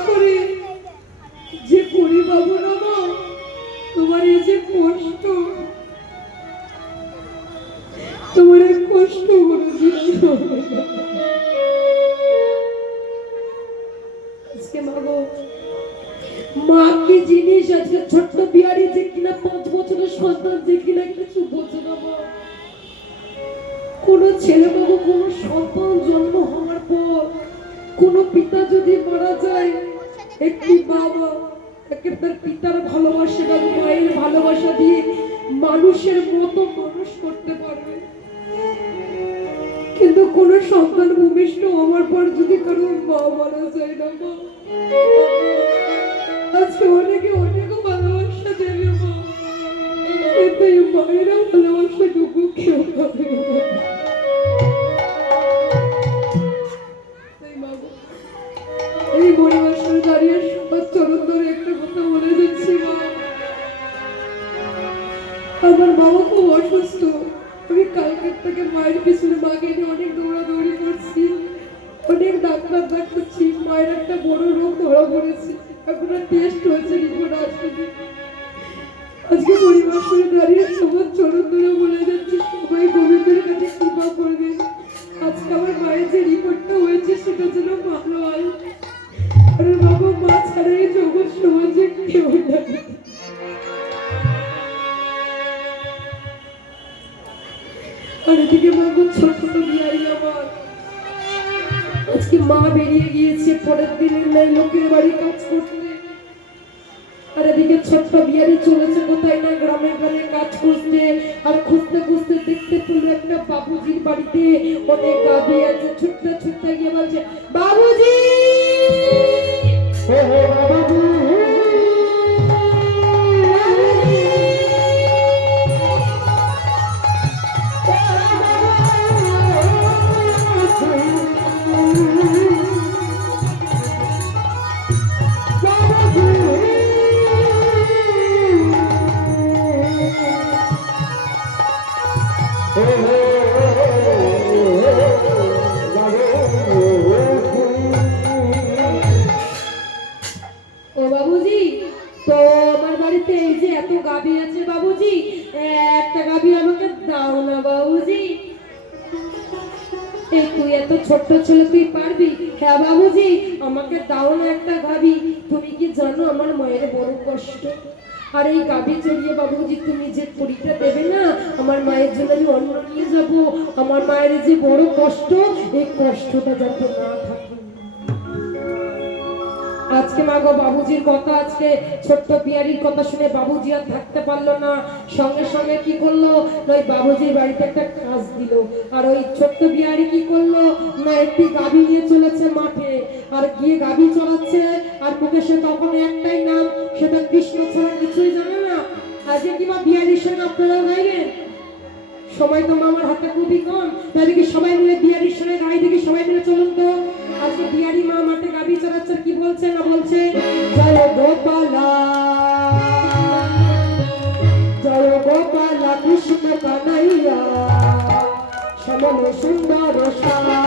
করে যে করি বাবু না মা, তোমার এই যে কষ্ট, তোমার এই কষ্ট আজকে মাগো, মা কি জিনিস, আজকে ছোট্ট বিহারি যে কিনা 5 বছরের সন্তান, যে কিনা কিছু বোঝে না মা। কোন ছেলে বাবু, কোন সন্তান জন্ম হওয়ার পর কোন পিতা যদি মারা যায়, একটি বাবা তাকে তার পিতার ভালোবাসা বা মায়ের ভালোবাসা দিয়ে মানুষের মতো মানুষ করতে পারবে, কিন্তু কোন সন্তান ভূমিষ্ঠ হওয়ার পর যদি কারো মা মারা যায় না মা, আজকে অনেকে অনেক ভালোবাসা দেবে মা, এতে মায়েরা ভালোবাসা টুকু কেউ পাবে না। এই পরিবারের দাঁড়িয়ে সবার চরণ ধরে একটা কথা বলে দিচ্ছি মা, আমার বাবা খুব অসুস্থ। আমি কালকের থেকে মায়ের পিছনে মাকে নিয়ে অনেক দৌড়াদৌড়ি করছি, অনেক ডাক্তার দেখাচ্ছি, মায়ের একটা বড় রোগ ধরা পড়েছে, এখন টেস্ট হয়েছে, রিপোর্ট আসেনি। আজকে পরিবারের দাঁড়িয়ে সবার চরণ ধরে বলে যাচ্ছি, সবাই গোবিন্দের কাছে কৃপা করবে, আজকে আমার মায়ের যে রিপোর্টটা হয়েছে সেটা যেন ভালো হয়। আরে বাবা, মা ছাড়া এই জগৎ সমাজে কেউ নেই। আর এদিকে বাবু ছোট বিহারি আমার, আজকে মা বেরিয়ে গিয়েছে পরের দিনের নাই লোকের বাড়ি কাজ করতে, আর এদিকে ছোট্ট বিহারি চলেছে কোথায় না গ্রামে গ্রামে কাজ করতে। আর খুঁজতে খুঁজতে দেখতে পেলো একটা বাবুজির বাড়িতে অনেক গাভী আছে, ছুটতে ছুটতে গিয়ে বলছে, বাবুজি ও বাবুজি, তো আমার বাড়িতে এই যে এত গাভী আছে বাবুজি, একটা গাভী আমাকে দাও না বাবুজি। এই তুই এত ছোট্ট ছেলে, তুই পারবি? হ্যাঁ বাবুজি, আমাকে দাও না একটা গাভী। তুমি কি জানো আমার মায়ের বড় কষ্ট, আর এই গাভী চড়িয়ে বাবুজি তুমি যে পরীক্ষা দেবে না, আমার মায়ের জন্য আমি অন্ন নিয়ে যাব। আমার মায়ের যে বড় কষ্ট, এই কষ্টটা যাতে না থাকে। আজকে মাগো বাবুজির কথা, আজকে ছোট্ট বিহারির কথা শুনে বাবুজি আর থাকতে পারলো না, সঙ্গে সঙ্গে কি করলো না, ওই বাবুজির বাড়িতে একটা কাজ দিল। আর ওই ছোট্ট বিহারি কি করলো না, একটি গাভী নিয়ে চলেছে মাঠে, আর গিয়ে গাভী চড়াচ্ছে, আর মুখে সে তখন একটাই নাম, সেটা কৃষ্ণ ছাড়া কিছুই জানে না। আজকে কিংবা বিহারির সঙ্গে আপনারা গাইবেন, সময় তো আমার হাতে খুবই কম, তাই দেখি সবাই মিলে বিহারির সঙ্গে গাই, দেখি সবাই মিলে চলুন তো। আজকে বিহারি মা মাঠে গাভী চড়াচ্ছে, কি বলছে না বলছে, জয় গোপালা জয় গোপালা কৃষ্ণ কানাইয়া শ্যামল সুন্দর শ্যামা।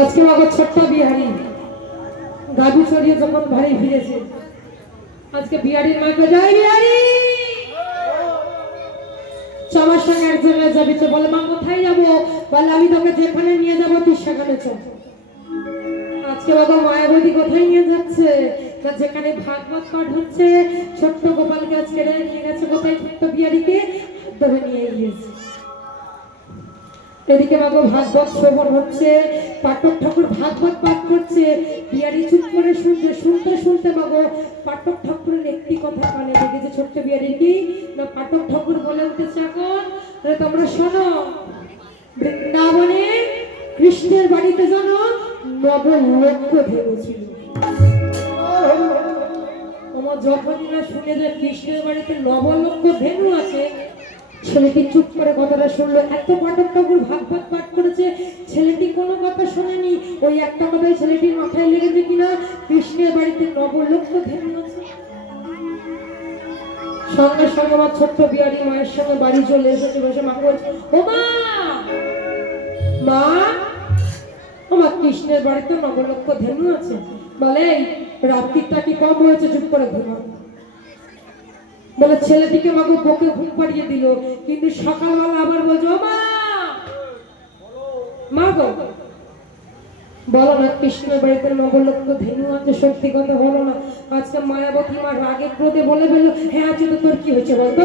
আজকে আমার ছোট্ট বিহারি গাভী চড়িয়ে যখন বাড়ি ফিরেছে, আজকে বিহারির মাকে জয় বিহারি সবার সঙ্গে এক জায়গায় যাবি তো বলে মা কোথায় যাবো, বলে আমি তোকে যেখানে নিয়ে যাবো তুই সেখানে চল। আজকে বাবা মায়াবতী কোথায় নিয়ে যাচ্ছে না, যেখানে ভাগবত পাঠ হচ্ছে ছোট্ট গোপালকে আজকে নিয়ে গেছে কোথায়, ছোট্ট বিহারিকে ধরে নিয়ে গিয়েছে। এদিকে বাবা ভাগবত শ্রবণ হচ্ছে, পাঠক ঠাকুর ভাগবত পাঠ করছে, বিহারি চুপ করে শুনছে, শুনতে শুনতে বাবা পাঠক ঠাকুরের একটি কথা কানে লেগেছে। ছোট্ট বিহারি কি না পাঠক ঠাকুর বলে উঠেছে, এখন তোমরা শোনো, বৃন্দাবনে কৃষ্ণের বাড়িতে যেন নবলক্ষ ধেনু ছিল। আমার যখনই না শুনে যে কৃষ্ণের বাড়িতে নবলক্ষ ধেনু আছে, ছেলেটি চুপ করে কথাটা শুনলো। এত পাঠক ঠাকুর ভাগবত পাঠ করেছে, ছেলেটি কোনো কথা শোনেনি। ওই একটা কথাই ছেলেটির মাথায় লেগেছে কিনা কৃষ্ণের বাড়িতে নবলক্ষ ধেনু আছে। সঙ্গে সঙ্গে আমার ছোট্ট বিহারি মায়ের সঙ্গে বাড়ি চলে এসেছে, বসে মাকে বলছে, ও মা, মা আমার কৃষ্ণের বাড়িতে নবলক্ষ ধেনু আছে। বলে রাত্রিটা কি কম হয়েছে, চুপ করে ঘুমা। বলে ছেলেটিকে মাকে বকে ঘুম পাড়িয়ে দিল, কিন্তু সকালবেলা আবার বলছে, ও মা, মা গো বলো না কৃষ্ণের বাড়িতে নবলক্ষ ধেনু আছে, সত্যি কথা হলো না। আজকে মায়াবতী মা রাগে ক্রোধে বলে ফেললো, হ্যাঁ আছে তো, তোর কি হয়েছে বলতো।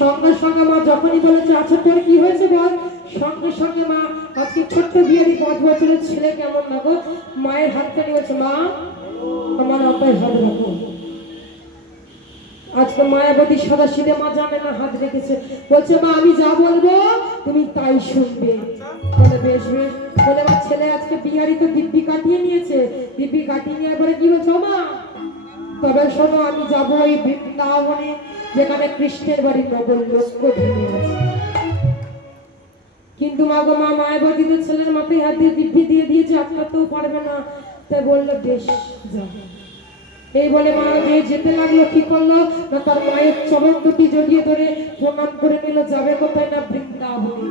সঙ্গে সঙ্গে মা যখনই বলেছে আচ্ছা তোর কি হয়েছে বল, সঙ্গে সঙ্গে মা আজকে ছোট্ট বিহারি 5 বছরের ছেলে কেমন না গো মায়ের হাতটা নিয়েছে, মা আমার আব্বাই হাত রাখো। আজকে মায়াবতী সাদা সিধে মা জানে না হাত রেখেছে, বলছে মা আমি যা বলবো তুমি তাই শুনবে। বলে বেশ বেশ। বলে আমার ছেলে আজকে বিহারি তো দিব্যি কাটিয়ে নিয়েছে, দিব্যি কাটিয়ে নেওয়ার পরে কি বলছো মা, তবে শোনো আমি যাবো এই বৃন্দাবনে যেখানে কৃষ্ণের বাড়ি নবলক্ষ ধেনু আছে। কিন্তু মা গো মা মায়াবতী তো ছেলের মাথায় হাত দিয়ে দিব্যি দিয়ে দিয়েছে, আটকাতেও পারবে না, তাই বললো বেশ যাবো। এই বলে মা যেতে লাগলো, কি করলো না তার মায়ের চরণ দুটি জড়িয়ে ধরে প্রণাম করে নিল। যাবে কোথায় না বৃন্দাবনে।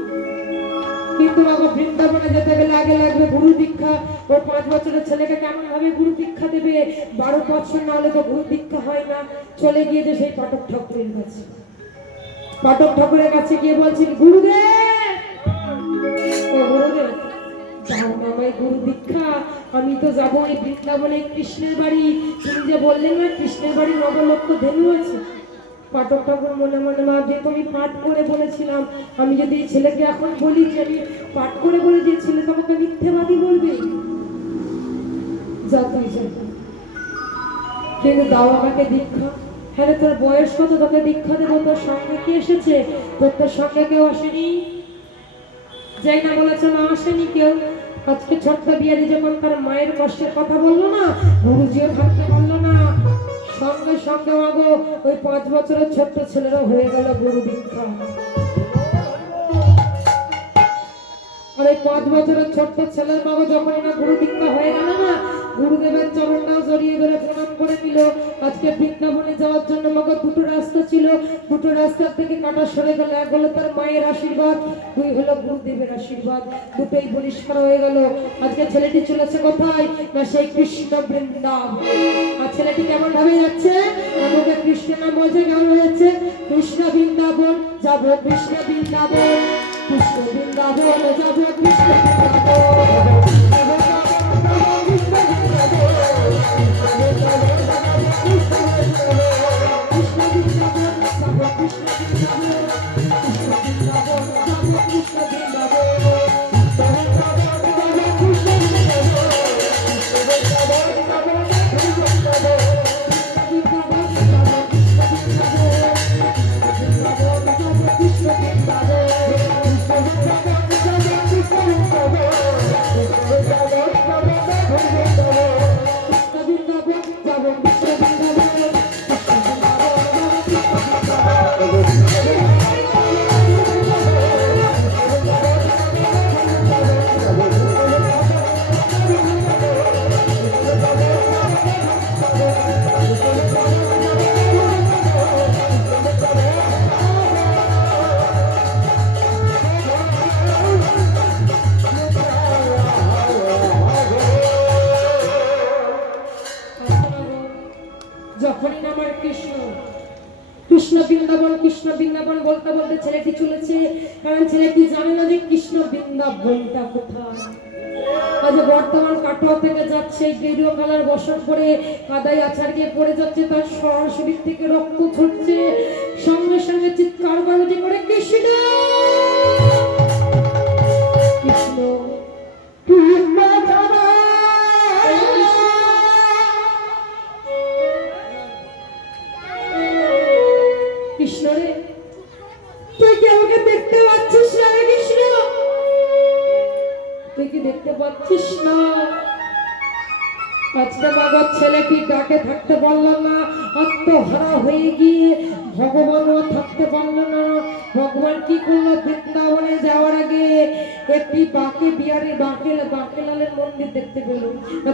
কিন্তু বাবা বৃন্দাবনে যেতে গেলে আগে লাগবে গুরু দীক্ষা। ওর 5 বছরের ছেলেকে কেমন ভাবে গুরু দীক্ষা দেবে, 12 বছর না হলে তো গুরু দীক্ষা হয় না। চলে গিয়েছে সেই পাঠক ঠাকুরের কাছে। পাঠক ঠাকুরের কাছে গিয়ে বলছেন, গুরুদেব ও গুরুদেব আমায় গুরু দীক্ষা, আমি তো যাবো এই বৃন্দাবনে কৃষ্ণের বাড়ি, তুমি যে বললেন না কৃষ্ণের বাড়ি নবলক্ষ ধেনু আছে। পাঠক ঠাকুর মনে মনে ভাবছে তুমি পাঠ করে বলেছিলাম, আমি যদি এই ছেলেকে এখন বলি যে আমি পাঠ করে বলে যে ছেলে তোমাকে মিথ্যেবাদী বলবে, যা তুই যা। কিন্তু দাও আমাকে দীক্ষা। হ্যাঁ তোর বয়স কত, তোকে দীক্ষা দেবো। তোর সঙ্গে কি এসেছে, তোর সঙ্গে কেউ আসেনি, যাই না বলেছে না আসেনি কেউ। আজকে ছোট্ট বিহারি যখন তার মায়ের কষ্টের কথা বললো না, গুরুজিও থাকতে পারলো না, সঙ্গে সঙ্গে মাগো ওই 5 বছরের ছোট্ট ছেলেরা হয়ে গেল গুরু দীক্ষা। আর এই 5 বছরের ছোট্ট ছেলের মাগো যখন না গুরু দীক্ষা হয়ে গেল না, গুরুদেবের চরণটাও জড়িয়ে ধরে প্রণাম করে নিল। আজকে বৃন্দাবনে যাওয়ার জন্য মাকে দুটো রাস্তা ছিল, দুটো রাস্তার থেকে কাটা সরে গেল। এক হলো তার মায়ের আশীর্বাদ, দুই হলো গুরুদেবের আশীর্বাদ, দুটোই পরিষ্কার হয়ে গেল। আজকে ছেলেটি চলেছে কোথায় না সেই কৃষ্ণ বৃন্দাবন। আর ছেলেটি কেমন ভাবে যাচ্ছে, আমাকে কৃষ্ণ নাম বলছে, কেমন হয়েছে, কৃষ্ণ বৃন্দাবন যাব, কৃষ্ণ বৃন্দাবন, কৃষ্ণ বৃন্দাবন যাব, কৃষ্ণ যখনই আমার কৃষ্ণ কৃষ্ণ বৃন্দাবন, কৃষ্ণ বৃন্দাবন বলতে বলতে ছেলেটি চলেছে, কারণ ছেলেটি জানে না যে কৃষ্ণ বৃন্দাবনটা কোথায়। আজ বর্তমান কাটোয়া থেকে যাচ্ছে, গেরুয়া কালার বসন করে কাদায় আছাড় গিয়ে পড়ে যাচ্ছে, তার শরীর থেকে রক্ত ঝরছে, সঙ্গে সঙ্গে চিৎকার বাড়াতে করে কৃষ্ণ কৃষ্ণ কৃষ্ণ রে, তুই কি আমাকে দেখতে পাচ্ছিস না রে কৃষ্ণ? তুই কি দেখতে পাচ্ছিস না? আজকে বাবা ছেলেটি ডাকে থাকতে পারল না, আত্মহারা হয়ে গিয়ে ভগবানও থাকতে পারল না। ভগবান কি করলো, বৃন্দাবনে যাওয়ার আগে একটি বাঁকে বিহারি বাঁকেলালের মন্দির দেখতে পেল।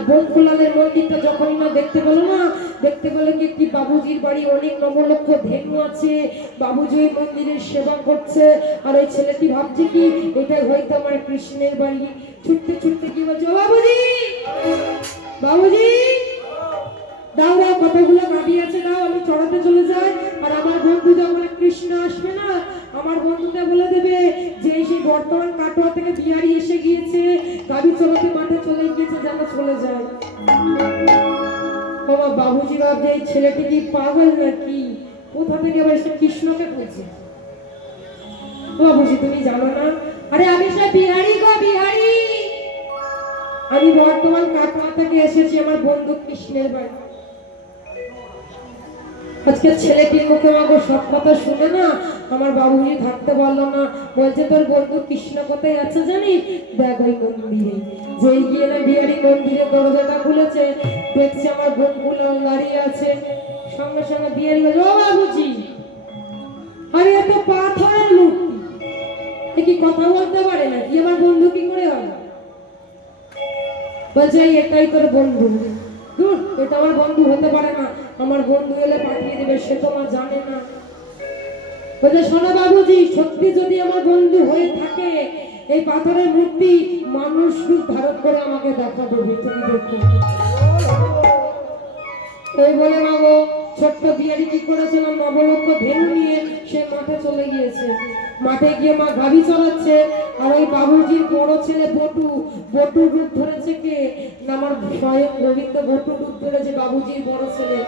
বঙ্কুলালের মন্দিরটা যখনই না দেখতে পেল না, দেখতে পেল কি একটি বাবুজির বাড়ি, অনেক নবলক্ষ ধেনু আছে, বাবুজি ওই মন্দিরের সেবা করছে। আর ওই ছেলেটি ভাবছে কি এটাই হয়তো আমার কৃষ্ণের বাড়ি। ছুটতে ছুটতে কি বলছে, বাবুজি বাবুজি দাও দাও, কতগুলো গাড়ি আছে দাও, আমি চড়াতে চলে যাই। আর আমার বন্ধু যখন কৃষ্ণ আসবে না, আমার বন্ধুকে বলে দেবে যে সেই বর্তমান কাটোয়া থেকে বিহারি এসে গিয়েছে, গাড়ি চড়াতে মাঠে চলে গিয়েছে, যেন চলে যায়। আমার বাবুজি ভাবছে এই ছেলেটি কি পাগল নাকি, কোথা থেকে আবার এসে কৃষ্ণকে বলছে। বাবুজি তুমি জানো না, আরে আমি সে বিহারি গো বিহারি, আমি বর্তমান কাটোয়া থেকে এসেছি আমার বন্ধু কৃষ্ণের বাড়ি। আজকে ছেলেটির মুখে মাগো সব কথা শুনে না আমার বাবুজি থাকতে পারলো না, বলছে তোর বন্ধু কৃষ্ণ কোথায় আছে জানিস, দেখ ওই মন্দিরে। যেই গিয়ে না বিহারি মন্দিরে দরজাটা খুলেছে, দেখছে আমার বন্ধুলাল দাঁড়িয়ে আছে। সঙ্গে সঙ্গে বিহারি বলছে, ও বাবুজি, আরে এত পাথরের মূর্তি, কি কথা বলতে পারে না, কি আমার বন্ধু কি করে হয়? বলছে এটাই তোর বন্ধু। দূর, এটা আমার বন্ধু হতে পারে না, আমার বন্ধু এলে পাঠিয়ে দেবে, সে তো আমার জানে না। বলছে শোনো বাবুজি, সত্যি যদি আমার বন্ধু হয়ে থাকে, এই পাথরের মূর্তি মানুষ রূপ ধারণ করে আমাকে দেখা দেবে, তুমি দেখো। এই বলে মাগো ছোট্ট বিহারি কি করেছিল, নবলক্ষ ধেনু নিয়ে সে মাঠে চলে গিয়েছে। মাঠে গিয়ে মা গাড়ি চালাচ্ছে, আর ওই বাবুজির বড় ছেলে বটু, বটু রূপ ধরেছে কে না আমার স্বয়ং গোবিন্দ বটু রূপ ধরেছে, বাবুজির বড় ছেলে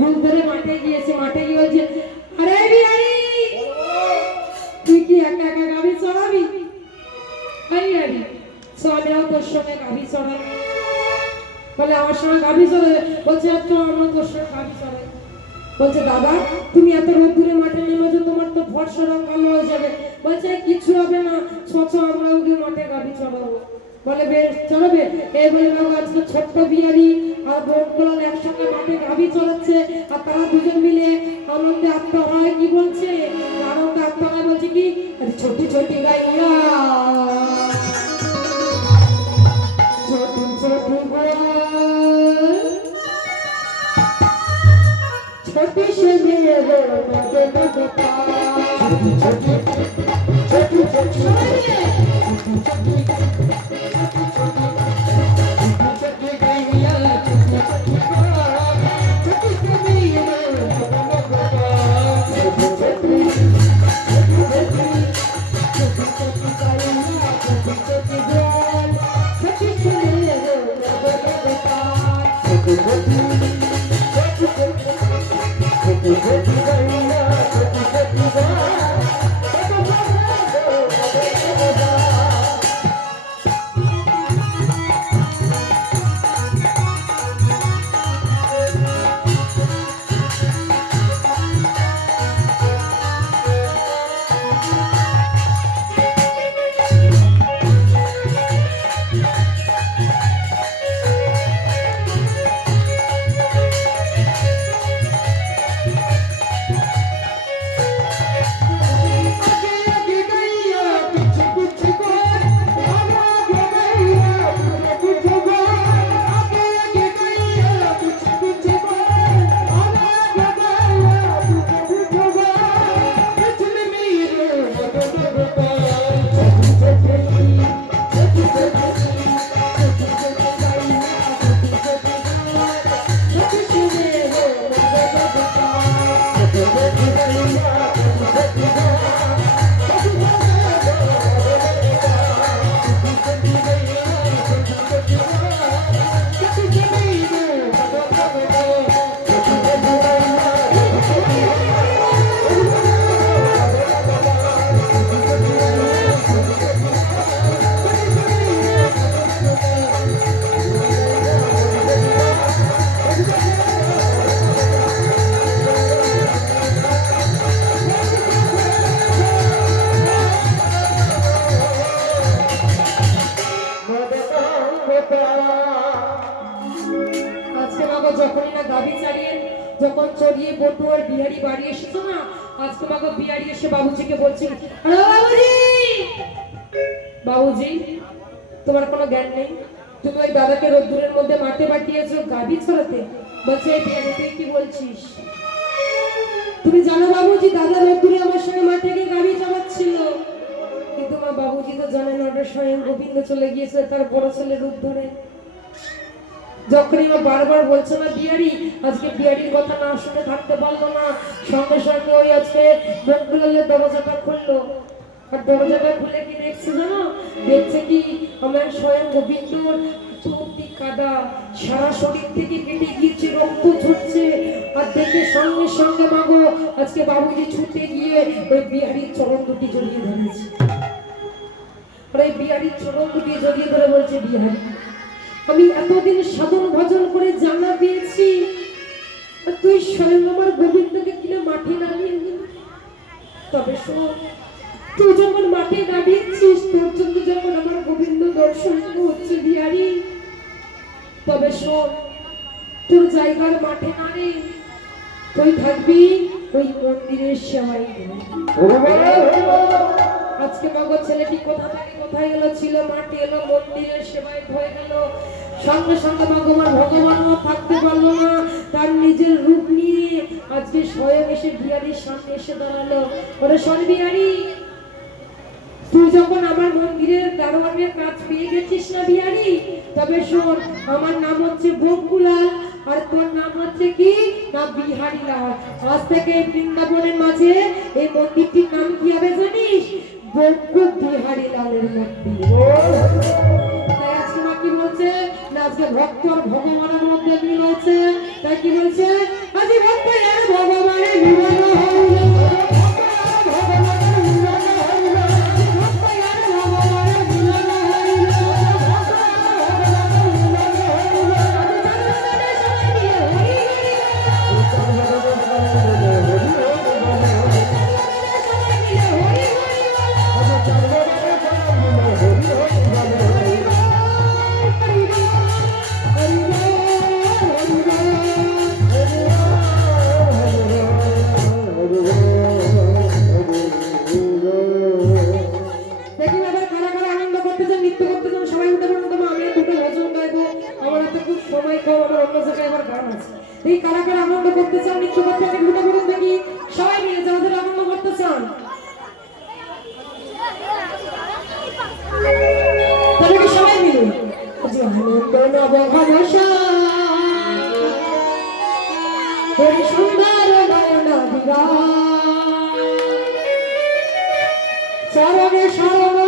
রূপ ধরে মাঠে গিয়েছে। মাঠে গিয়ে বলছে, আরে বিহারি তুই কি একা একা গাড়ি চড়াবি? বিহারি আমিও তোর সঙ্গে গাড়ি চড়াই। বলে আমার সঙ্গে গাড়ি চড়াবে? বলছে আচ্ছা আমরা তোর সঙ্গে গাড়ি চড়াই। বলছে দাদা তুমি এত রোদ্দুরে মাঠে নেমেছো, তোমার তো ফর্সা রং কালো হয়ে যাবে। বলছে কিছু হবে না, ছোটো আমরা ওকে মাঠে গাড়ি চড়াবো। বলে বেশ চড়াবে। এই বলে আজকে ছোট্ট বিহারি আর বঙ্কুলাল একসঙ্গে মাঠে গাড়ি চড়াচ্ছে, আর তারা দুজন মিলে আনন্দে আত্মহায় কি বলছে, আনন্দে আত্মহায় বলছে কি, ছোটি ছোটি গাইয়া ছোটি ছোটি छोटी से मेरे मगे मगे छोटी छोटी छोटी छोटी छोटी गैया छोटी छोटी छोटी से मेरे मगे मगे छोटी छोटी আজকে মাগো যখনই না গাভী ছাড়িয়ে যখন চড়িয়ে বটু আর বিহারি বাড়ি এসেছো না, আজকে মাগো বিহারি এসে বাবুজিকে বলছি, আরে বাবুজি, বাবুজি তোমার কোনো জ্ঞান নেই? তুমি ওই দাদাকে রোদ্দুরের মধ্যে মাঠে পাঠিয়েছো গাভী ছড়াতে? বলছে এই বিহারি তুই কি বলছিস? তুমি জানো বাবুজি দাদা রোদ্দুরে আমার সঙ্গে মাঠে গিয়ে গাভী চালাচ্ছিল, কিন্তু মা বাবুজি তো জানেন ওটা স্বয়ং গোবিন্দ চলে গিয়েছে তার বড় ছেলে রূপ ধরে। যখনই মা বারবার বলছে না বিহারি, আজকে বিহারির কথা না শুনে থাকতে পারলো না, সঙ্গে সঙ্গে ওই আজকে বকুলালের দরজাটা খুললো। আর দরজাটা খুলে কি দেখছে জানো? দেখছে কি আমার স্বয়ং গোবিন্দর চোখটি কাদা, সারা শরীর থেকে কেটে গিয়েছে, রক্ত ঝরছে। আর দেখে সঙ্গে সঙ্গে মাগো আজকে বাবুজি ছুটে গিয়ে ওই বিহারির চরণ দুটি জড়িয়ে ধরেছে। আর এই বিহারির চরণ দুটি জড়িয়ে ধরে বলছে, বিহারি আমি এতদিন সাধন ভজন করে জানা পেয়েছি, আর তুই স্বয়ং আমার গোবিন্দকে কিনা মাঠে নামিয়ে দিলি। তবে শোন, তুই যখন মাঠে নামিয়েছিস তোর জন্য যখন আমার গোবিন্দ দর্শন হচ্ছে বিহারি, তবে শোন তোর জায়গার মাঠে না রে, তুই থাকবি ওই মন্দিরের সেবাই। আজকে মাগো ছেলেটি কোথা থেকে কোথায় গেল, ছিল মাঠে, এলো মন্দিরের সেবায় হয়ে গেল। সঙ্গে সঙ্গে মাগো আমার ভগবানও থাকতে পারলো না, তার নিজের রূপ নিয়ে আজকে স্বয়ং এসে বিহারির সামনে এসে দাঁড়ালো। ওরে শোন বিহারি, তুই যখন আমার মন্দিরের দারোয়ানের কাজ পেয়ে গেছিস না বিহারি, তবে শোন আমার নাম হচ্ছে বকুলাল আর তোর নাম হচ্ছে কি না বিহারি লাল। আজ থেকে এই বৃন্দাবনের মাঝে এই মন্দিরটির নাম কি হবে জানিস? বকু বিহারি লালের মন্দির। তাই আজকে মা কি বলছে না, আজকে ভক্ত আর ভগবানের মধ্যে মিল হচ্ছে। তাই কি বলছে, আজ ভক্ত আর ভগবানের মিলন হইল। সময় কম, আমার অন্য জায়গায় আবার গান আছে। এই কারা কারা আনন্দ করতে চান নৃত্য করতে আগে ঘুরে ঘুরে দেখি সবাই মিলে যারা যারা আনন্দ করতে চান তাহলে কি সবাই মিলে যে আনন্দ নবঘনশা হরি সুন্দর নয়না বিরাজ চরণে শরণ